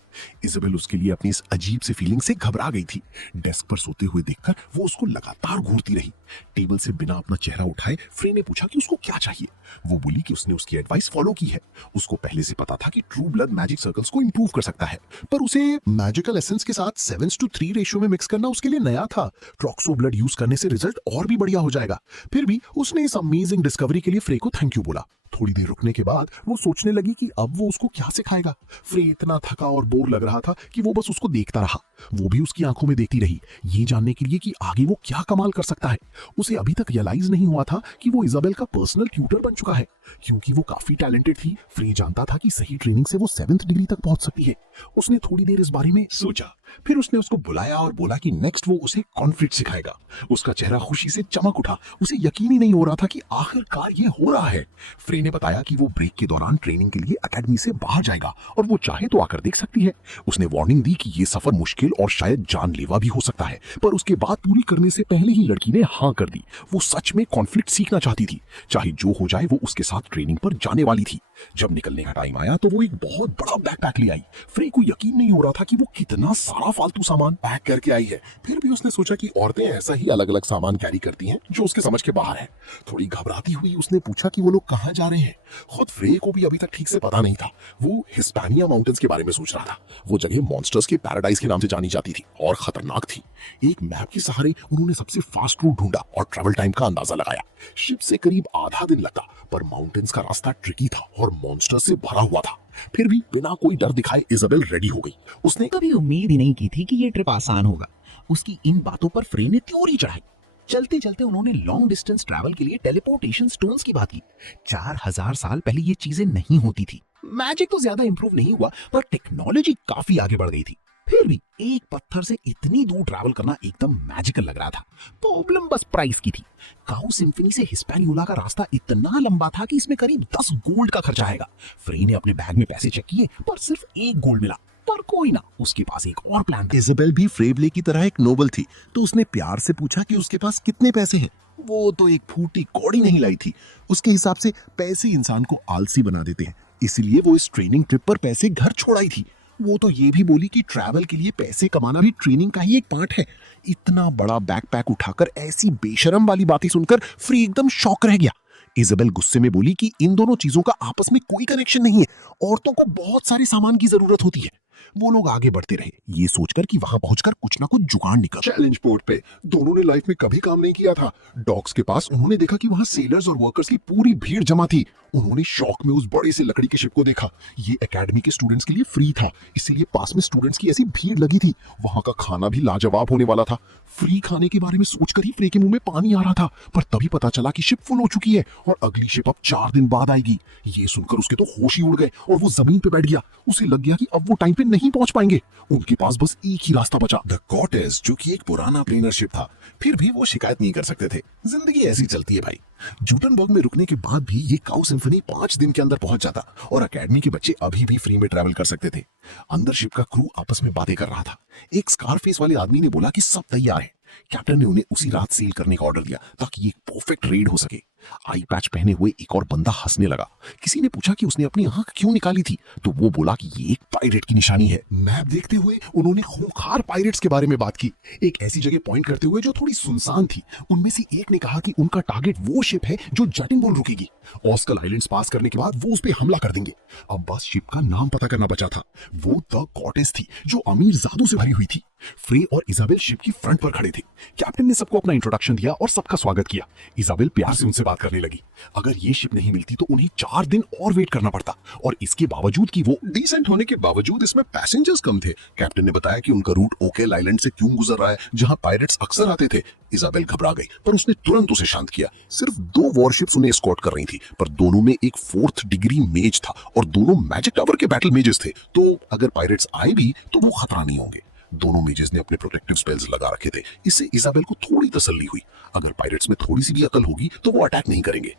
इजाबेल उसके लिए अपनी इस अजीब सी फीलिंग से घबरा गई थी। डेस्क पर सोते हुए देखकर वो उसको लगातार घूरती रही। टेबल से बिना अपना चेहरा उठाए फ्रे ने पूछा कि उसको क्या चाहिए। वो बोली कि उसने उसकी एडवाइस फॉलो की है। उसको पहले से पता था कि ट्रू ब्लड मैजिक सर्कल्स को इंप्रूव कर सकता है, पर उसे मैजिकल एसेंस के साथ 7:3 रेशियो में मिक्स करना उसके लिए नया था। ट्रॉक्सो ब्लड यूज करने से रिजल्ट और भी बढ़िया हो जाएगा। फिर भी उसने इस अमेजिंग डिस्कवरी के लिए फ्रे को थैंक यू बोला। थोड़ी देर रुकने के बाद वो सोचने लगी कि अब वो उसको क्या सिखाएगा। फ्रे इतना थका और बोर लग रहा था कि वो बस उसको देखता रहा। वो भी उसकी आंखों में देखती रही, ये जानने के लिए कि आगे वो क्या कमाल कर सकता है। उसे अभी तक रियलाइज नहीं हुआ था कि वो इजाबेल का पर्सनल ट्यूटर बन चुका है। क्योंकि वो काफी टैलेंटेड थी, फ्रे जानता था कि सही ट्रेनिंग से वो 7th डिग्री तक पहुंच सकती है। उसने थोड़ी देर इस बारे में सोचा, फिर उसने उसको बुलाया और बोला कि नेक्स्ट वो उसे कॉन्फ्लिक्ट सिखाएगा। उसका चेहरा खुशी से चमक उठा। उसे यकीन ही नहीं हो रहा था कि आखिरकार ये हो रहा है। फ्रे ने बताया कि वो ब्रेक के दौरान ट्रेनिंग के लिए एकेडमी से बाहर जाएगा और वो चाहे तो आकर देख सकती है। उसने वार्निंग दी कि ये सफर मुश्किल और शायद जानलेवा भी हो सकता है, पर उसके बाद पूरी करने से पहले ही लड़की ने हाँ कर दी। वो सच में कॉन्फ्लिक्ट सीखना चाहती थी। चाहे जो हो जाए वो उसके साथ ट्रेनिंग पर जाने वाली थी। जब निकलने का टाइम आया तो वो एक बहुत बड़ा बैकपैक ले आई। फ्रे को यकीन नहीं हो रहा था कि वो कितना सारा फालतू सामान पैक करके आई है। फिर भी उसने सोचा कि औरतें ऐसा ही अलग अलग सामान कैरी करती हैं जो उसके समझ के बाहर है। थोड़ी घबराती हुई उसने पूछा कि वो लोग कहाँ जा रहे हैं। खुद फ्रे को भी अभी तक ठीक से पता नहीं था। वो हिस्पैनिया माउंटेन्स के बारे में सोच रहा था। वो जगह मॉन्स्टर्स के पैराडाइज के नाम से जानी जाती थी और खतरनाक थी। एक मैप के सहारे उन्होंने सबसे फास्ट रूट ढूंढा और ट्रैवल टाइम का अंदाजा लगाया। शिप से करीब आधा दिन लगता, पर माउंटेन्स का रास्ता ट्रिकी था और मॉन्स्टर से भरा हुआ था। फिर भी बिना कोई डर दिखाए इजाबेल रेडी हो गई। उसने कभी उम्मीद ही नहीं की थी कि ये ट्रिप आसान होगा। उसकी इन बातों पर फ्रे ने थ्योरी चढ़ाई। चलते चलते उन्होंने लॉन्ग डिस्टेंस ट्रैवल के लिए टेलीपोर्टेशन स्टोन्स की बात की। 4000 साल पहले ये चीजें नहीं होती थी। मैजिक तो ज्यादा इंप्रूव नहीं हुआ, पर टेक्नोलॉजी काफी आगे बढ़ गई थी। फिर भी एक पत्थर से इतनी दूर ट्रैवल करना एकदम मैजिकल लग रहा था। प्रॉब्लम बस प्राइस की थी। काउ सिम्फनी से हिस्पैनियोला का रास्ता इतना लंबा था कि इसमें करीब 10 गोल्ड का खर्चा आएगा। फ्रे ने अपने बैग में पैसे चेक किए, पर सिर्फ 1 गोल्ड मिला। पर कोई ना, उसके पास एक और प्लान था। इजाबेल भी फ्रेवले की तरह एक नोबल थी, तो उसने प्यार से पूछा कि उसके पास कितने पैसे हैं। वो तो एक फूटी कौड़ी नहीं लाई थी। उसके हिसाब से पैसे इंसान को आलसी बना देते हैं, इसलिए वो इस ट्रेनिंग ट्रिप पर पैसे घर छोड़ आई थी। वो तो ये भी बोली कि ट्रैवल के लिए पैसे कमाना भी ट्रेनिंग का ही एक पार्ट है। इतना बड़ा बैकपैक उठाकर ऐसी बेशरम वाली बातें सुनकर फ्री एकदम शॉक रह गया। इजाबेल गुस्से में बोली कि इन दोनों चीजों का आपस में कोई कनेक्शन नहीं है। औरतों को बहुत सारे सामान की जरूरत होती है। वो लोग आगे बढ़ते रहे, ये सोचकर कि वहां पहुंचकर कुछ ना कुछ जुगाड़ निकल। चैलेंज पोर्ट पे दोनों ने लाइफ में कभी काम नहीं किया था। डॉक्स के पास उन्होंने देखा कि वहां सेलर्स और वर्कर्स की पूरी भीड़ जमा थी। उन्होंने शौक में उस बड़े से लकड़ी के शिप को देखा। ये एकेडमी के स्टूडेंट्स के लिए फ्री था, इसीलिए पास में स्टूडेंट्स की ऐसी भीड़ लगी थी। वहां का खाना भी लाजवाब होने वाला था। फ्री खाने के बारे में सोचकर ही फ्रे के मुंह में पानी आ रहा था, पर तभी पता चला कि शिप फुल हो चुकी है और अगली शिप अब 4 दिन बाद आएगी। ये सुनकर उसके तो होश ही उड़ गए और वो जमीन पे बैठ गया। उसे लग गया कि अब वो टाइम पे नहीं पहुंच पाएंगे। उनके पास बस एक ही रास्ता बचा, द कॉर्टेस, जो कि एक पुराना प्लेनर शिप था। फिर भी वो शिकायत नहीं कर सकते थे। जिंदगी ऐसी चलती है भाई। जूटनबर्ग में रुकने के बाद भी ये काउ सिम्फनी 5 दिन के अंदर पहुंच जाता और अकेडमी के बच्चे अभी भी फ्री में ट्रैवल कर सकते थे। अंदर शिप का क्रू आपस में बातें कर रहा था। एक स्कारफेस वाले आदमी ने बोला कि सब तैयार है। कैप्टन ने उन्हें उसी रात सेल करने का ऑर्डर दिया ताकि ये परफेक्ट रेड हो सके। आई पैच पहने हुए एक और बंदा हंसने लगा। किसी ने पूछा कि उसने अपनी आंख क्यों निकाली थी, तो वो बोला कि ये एक पायरेट की निशानी है। मैप देखते हुए उन्होंने खूंखार पायरेट्स के बारे में बात की, एक ऐसी जगह पॉइंट करते हुए जो थोड़ी सुनसान थी। उनमें से एक ने कहा कि उनका टारगेट वो शिप है जो जटिंगबोन रुकेगी। ऑस्कल आइलैंड्स पास करने के बाद वो उस पर हमला कर देंगे। अब बस शिप का नाम पता करना बचा था। वो द कॉर्टेस थी, जो अमीर जादू से भरी हुई थी। फ्रे और इजाबेल शिप की फ्रंट पर खड़े थे। कैप्टन ने सबको अपना इंट्रोडक्शन दिया और सबका स्वागत किया। इजाबेल प्यार से उनसे बात करने लगी। अगर ये शिप नहीं मिलती तो उन्हें 4 दिन और वेट करना पड़ता, और इसके बावजूद कि वो डिसेंट होने के बावजूद इसमें पैसेंजर्स कम थे। कैप्टन ने बताया कि उनका रूट ओकेल आइलैंड से क्यों गुजर रहा है, जहां पायरेट्स अक्सर आते थे। इजाबेल घबरा गई, पर उसने तुरंत उसे शांत किया। सिर्फ 2 वॉरशिप्स उन्हें एस्कॉर्ट कर रही थी, पर दोनों में एक 4th डिग्री मेज था और दोनों मैजिक टावर के बैटल मेजेस थे। तो अगर पायरेट्स आए भी तो वो खतरा नहीं होंगे। दोनों मेजेस ने अपने प्रोटेक्टिव स्पेल्स लगा रखे थे। इससे इजाबेल को थोड़ी तसल्ली हुई। अगर पायरेट्स में थोड़ी सी भी अकल होगी तो वो अटैक नहीं करेंगे।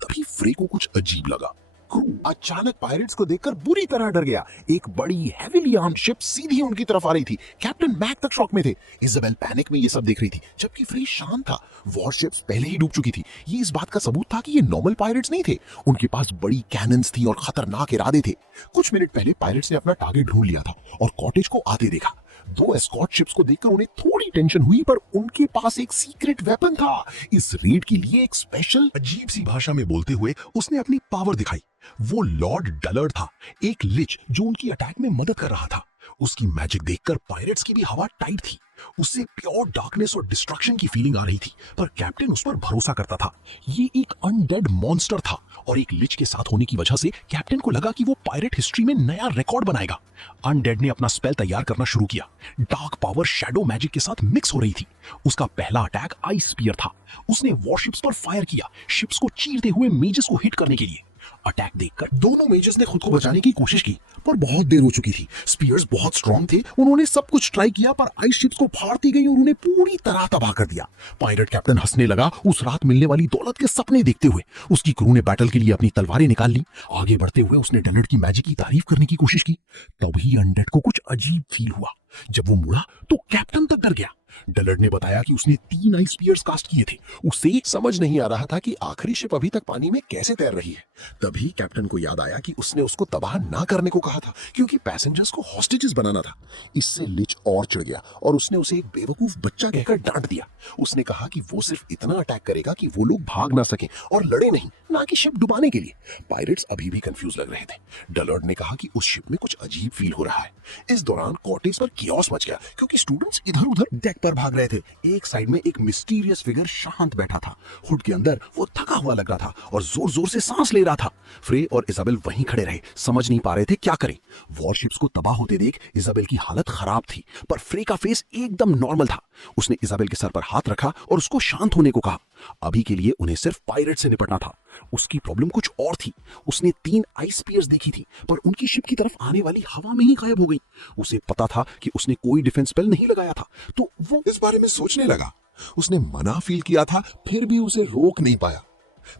तभी फ्रे को कुछ अजीब लगा। क्रू अचानक पायरेट्स को देखकर बुरी तरह डर गया। एक बड़ी हेवीली आर्म्ड शिप सीधी उनकी तरफ आ रही थी। कैप्टन मैक तक शॉक में थे। इजाबेल पैनिक में ये सब देख रही थी, जबकि फ्रे शांत था। वॉरशिप्स पहले ही डूब चुकी थी। ये इस बात का सबूत था कि ये नॉर्मल पायरेट्स नहीं थे। उनके पास बड़ी कैनन्स थी और खतरनाक इरादे थे। कुछ मिनट पहले पायरेट्स ने अपना टारगेट ढूंढ लिया था और कॉटेज को आते देखा। 2 एस्कॉर्ट शिप्स को देखकर उन्हें थोड़ी टेंशन हुई, पर उनके पास एक सीक्रेट वेपन था। इस रेड के लिए एक स्पेशल अजीब सी भाषा में बोलते हुए उसने अपनी पावर दिखाई। वो लॉर्ड डलर्ड था, एक लिच जो उनकी अटैक में मदद कर रहा था। उसकी मैजिक देखकर पायरेट्स की भी हवा टाइट थी। उससे प्योर डार्कनेस और डिस्ट्रक्शन की फीलिंग आ रही थी, पर कैप्टन उस पर भरोसा करता था। ये एक अनडेड मॉन्स्टर था और एक लिच के साथ होने की वजह से कैप्टन को लगा कि वो पायरेट हिस्ट्री में नया रिकॉर्ड बनाएगा। अनडेड ने अपना स्पेल तैयार करना शुरू किया। डार्क पावर शैडो मैजिक के साथ मिक्स हो रही थी। उसका पहला अटैक आइस स्पीयर था। उसने वॉरशिप्स पर फायर किया, शिप्स को चीरते हुए मेजेस को हिट करने के लिए। अटैक देखकर दोनों मेजर्स ने खुद को बचाने की कोशिश की, पर बहुत देर हो चुकी थी। स्पीयर्स बहुत स्ट्रांग थे। उन्होंने सब कुछ ट्राई किया, पर आइस शिप्स को फाड़ती गई और उन्हें पूरी तरह तबाह कर दिया। पायरेट कैप्टन हंसने लगा, उस रात मिलने वाली दौलत के सपने देखते हुए। उसकी क्रू ने बैटल के लिए अपनी तलवारें निकाल ली। आगे बढ़ते हुए उसने डलर्ड की मैजिक की तारीफ करने की कोशिश की। तभी अनडेड को कुछ अजीब फील हुआ। जब वो मुड़ा तो कैप्टन तक डर गया। डलर्ड ने बताया कि उसने 3 आइस स्पीयर्स कास्ट किए थे। उसे समझ नहीं आ रहा था कि आखिरी शिप अभी तक पानी में कैसे तैर रही है। तभी कैप्टन को याद आया कि उसने उसको तबाह ना करने को कहा था, क्योंकि पैसेंजर्स को हॉस्टेजेस बनाना था। इससे लिच और चिढ़ गया और उसने उसे एक बेवकूफ बच्चा कहकर डांट दिया। उसने कहा कि वो सिर्फ इतना अटैक करेगा कि वो लोग भाग ना सके और लड़े नहीं, ना कि शिप डुबाने के लिए। पायरेट्स अभी भी कंफ्यूज लग रहे थे। डलर्ड ने कहा कि उस शिप में कुछ अजीब फील हो रहा है। इस दौरान कॉटेज पर कियोस मच गया, क्योंकि स्टूडेंट्स इधर उधर डेक पर भाग रहे थे। एक साइड में एक मिस्टीरियस फिगर शांत बैठा था। हुड के अंदर वो थका हुआ लग रहा था और जोर जोर से सांस ले रहा था। फ्रे और इजाबेल वहीं खड़े रहे, समझ नहीं पा रहे थे क्या करें। वॉरशिप्स को तबाह होते देख इजाबेल की हालत खराब थी, पर फ्रे का फेस एकदम नॉर्मल था। उसने इजाबेल के सर पर हाथ रखा और उसको शांत होने को कहा। अभी के लिए उन्हें सिर्फ पायरेट से निपटना था। उसकी प्रॉब्लम कुछ और थी। उसने 3 आइस स्पीयर्स देखी थी, पर उनकी शिप की तरफ आने वाली हवा में ही गायब हो गई। उसे पता था कि उसने कोई डिफेंस स्पेल नहीं लगाया था, तो वो इस बारे में सोचने लगा। उसने मना फील किया था, फिर भी उसे रोक नहीं पाया।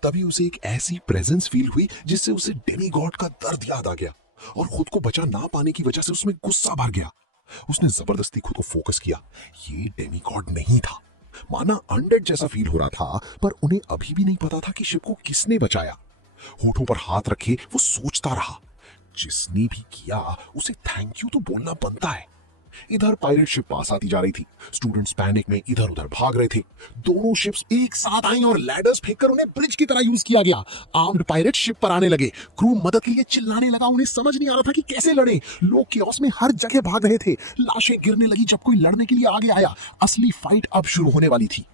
तभी उसे एक ऐसी प्रेजेंस फील हुई जिससे उसे डेमी गॉड का दर्द याद आ गया और खुद को बचा ना पाने की वजह से उसमें गुस्सा भर गया। उसने जबरदस्ती खुद को फोकस किया। ये डेमी गॉड नहीं था, माना अनडेड जैसा फील हो रहा था, पर उन्हें अभी भी नहीं पता था कि शिप को किसने बचाया। होठों पर हाथ रखे वो सोचता रहा, जिसने भी किया उसे थैंक यू तो बोलना बनता है। इधर पायरेट शिप पास आती जा रही थी। स्टूडेंट्स पैनिक में इधर उधर भाग रहे थे। दोनों शिप्स एक साथ आई और लैडर्स फेंककर उन्हें ब्रिज की तरह यूज किया गया। आर्म्ड पायरेट शिप पर आने लगे। क्रू मदद के लिए चिल्लाने लगा। उन्हें समझ नहीं आ रहा था कि कैसे लड़े। लोग कियोस में हर जगह भाग रहे थे। लाशें गिरने लगी जब कोई लड़ने के लिए आगे आया। असली फाइट अब शुरू होने वाली थी।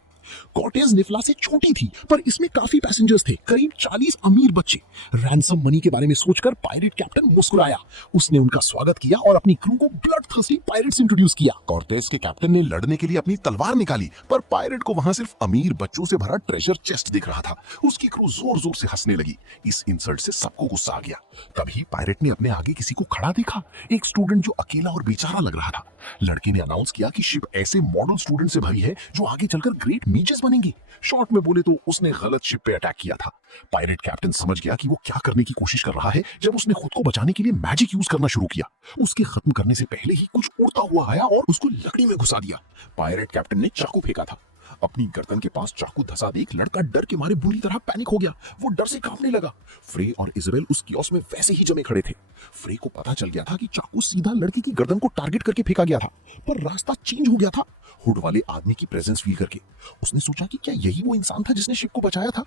कॉटेज निफला से छोटी थी, पर इसमें काफी पैसेंजर्स थे, करीब 40 अमीर बच्चे। रैंसम मनी के बारे में सोचकर पायरेट कैप्टन मुस्कुराया। उसने उनका स्वागत किया और अपनी क्रू को ब्लड थर्स्टी पायरेट्स इंट्रोड्यूस किया। कॉर्टेज के कैप्टन ने लड़ने के लिए अपनी तलवार निकाली, पर पायरेट को वहां सिर्फ अमीर बच्चों से भरा ट्रेजर चेस्ट दिख रहा था। उसकी क्रू जोर जोर से हंसने लगी। इस इंसल्ट से सबको गुस्सा आ गया। तभी पायरेट ने अपने आगे किसी को खड़ा देखा, एक स्टूडेंट जो अकेला और बेचारा लग रहा था। लड़के ने अनाउंस किया कि शिप ऐसे मॉडल स्टूडेंट से भरी है जो आगे चलकर ग्रेट मीचेस बनेंगे। शॉर्ट में बोले तो उसने गलत शिप पे अटैक किया था। पायरेट कैप्टन समझ गया कि वो क्या करने की कोशिश कर रहा है जब उसने खुद को बचाने के लिए मैजिक यूज करना शुरू किया। उसके खत्म करने से पहले ही कुछ उड़ता हुआ आया और उसको लकड़ी में घुसा दिया। पायरेट कैप्टन ने चाकू फेंका था। अपनी गर्दन के पास चाकू धंसा देख लड़का डर के मारे बुरी तरह पैनिक हो गया। वो डर से कांपने लगा। फ्रे और इजराइल उस कियोस्क में वैसे ही जमे खड़े थे। फ्रे को पता चल गया था कि चाकू सीधा लड़के की गर्दन को टारगेट करके फेंका गया था, पर रास्ता चेंज हो गया था हुड वाले आदमी की प्रेजेंस फील करके। उसने सोचा कि क्या यही वो इंसान था जिसने शिप को बचाया था।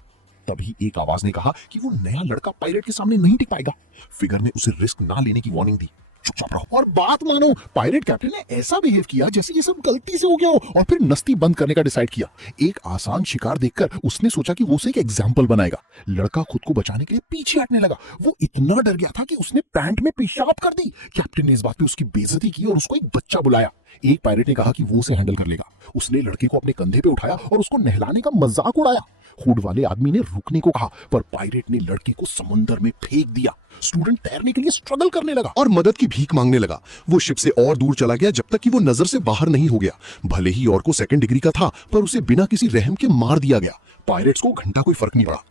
तभी एक आवाज ने कहा कि वो नया लड़का पायरेट के सामने नहीं टिक पाएगा। फिगर ने उसे रिस्क ना लेने की वार्निंग दी। चुपचाप रहो और बात मानो। पायरेट कैप्टन ने ऐसा बिहेव किया जैसे ये सब गलती से हो गया हो, और फिर नस्ती बंद करने का डिसाइड किया। एक आसान शिकार देखकर उसने सोचा कि वो उसे एक एग्जाम्पल बनाएगा। लड़का खुद को बचाने के लिए पीछे हटने लगा। वो इतना डर गया था कि उसने पैंट में पेशाब कर दी। कैप्टन ने इस बात पे उसकी बेइज्जती की और उसको एक बच्चा बुलाया। एक पायरेट ने कहा कि वो उसे हैंडल कर लेगा। उसने लड़के को अपने कंधे पे उठाया और उसको नहलाने का मजाक उड़ाया। हुड वाले आदमी ने रुकने को कहा, पर पायरेट ने लड़के को समंदर में फेंक दिया। स्टूडेंट तैरने के लिए स्ट्रगल करने लगा और मदद की भीख मांगने लगा। वो शिप से और दूर चला गया जब तक कि वो नजर से बाहर नहीं हो गया। भले ही और को सेकंड डिग्री का था, पर उसे बिना किसी रहम के मार दिया गया। पायरेट्स को घंटा कोई फर्क नहीं पड़ा।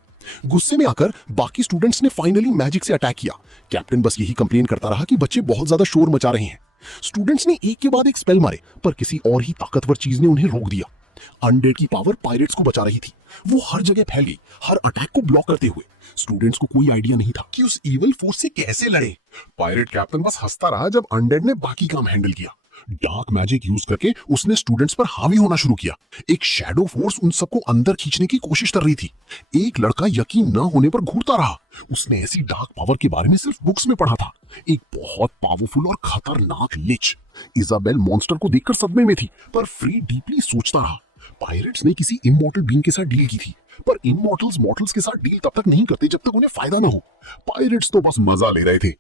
गुस्से में आकर बाकी स्टूडेंट्स ने फाइनली मैजिक से अटैक किया। कैप्टन बस यही कंप्लेन करता रहा कि बच्चे बहुत ज्यादा शोर मचा रहे हैं। स्टूडेंट्स ने एक के बाद एक स्पेल मारे, पर किसी और ही ताकतवर चीज ने उन्हें रोक दिया। अनडेड की पावर पायरेट्स को बचा रही थी। वो हर जगह फैल गई, हर अटैक को ब्लॉक करते हुए। स्टूडेंट्स को कोई आइडिया नहीं था कि उस इविल फोर्स से कैसे लड़े। पायरेट कैप्टन बस हंसता रहा जब अनडेड ने बाकी काम हैंडल किया। डार्क मैजिक यूज करके उसने स्टूडेंट्स पर हावी होना शुरू किया। एक शैडो फोर्स उन सबको अंदर खींचने की कोशिश कर रही थी। एक लड़का यकीन न होने पर घूरता रहा। उसने ऐसी डार्क पावर के बारे में सिर्फ बुक्स में पढ़ा था। एक बहुत पावरफुल और खतरनाक लिच। इजाबेल मॉन्स्टर को देखकर सदमे में थी, पर फ्री डीपली सोचता रहा। पायरेट्स ने किसी इमॉर्टल बीइंग के साथ डील की थी, पर इमॉर्टल्स मॉर्टल्स के साथ डील तब तक नहीं करते जब तक उन्हें फायदा ना हो। पायरेट्स तो बस मजा ले रहे थे।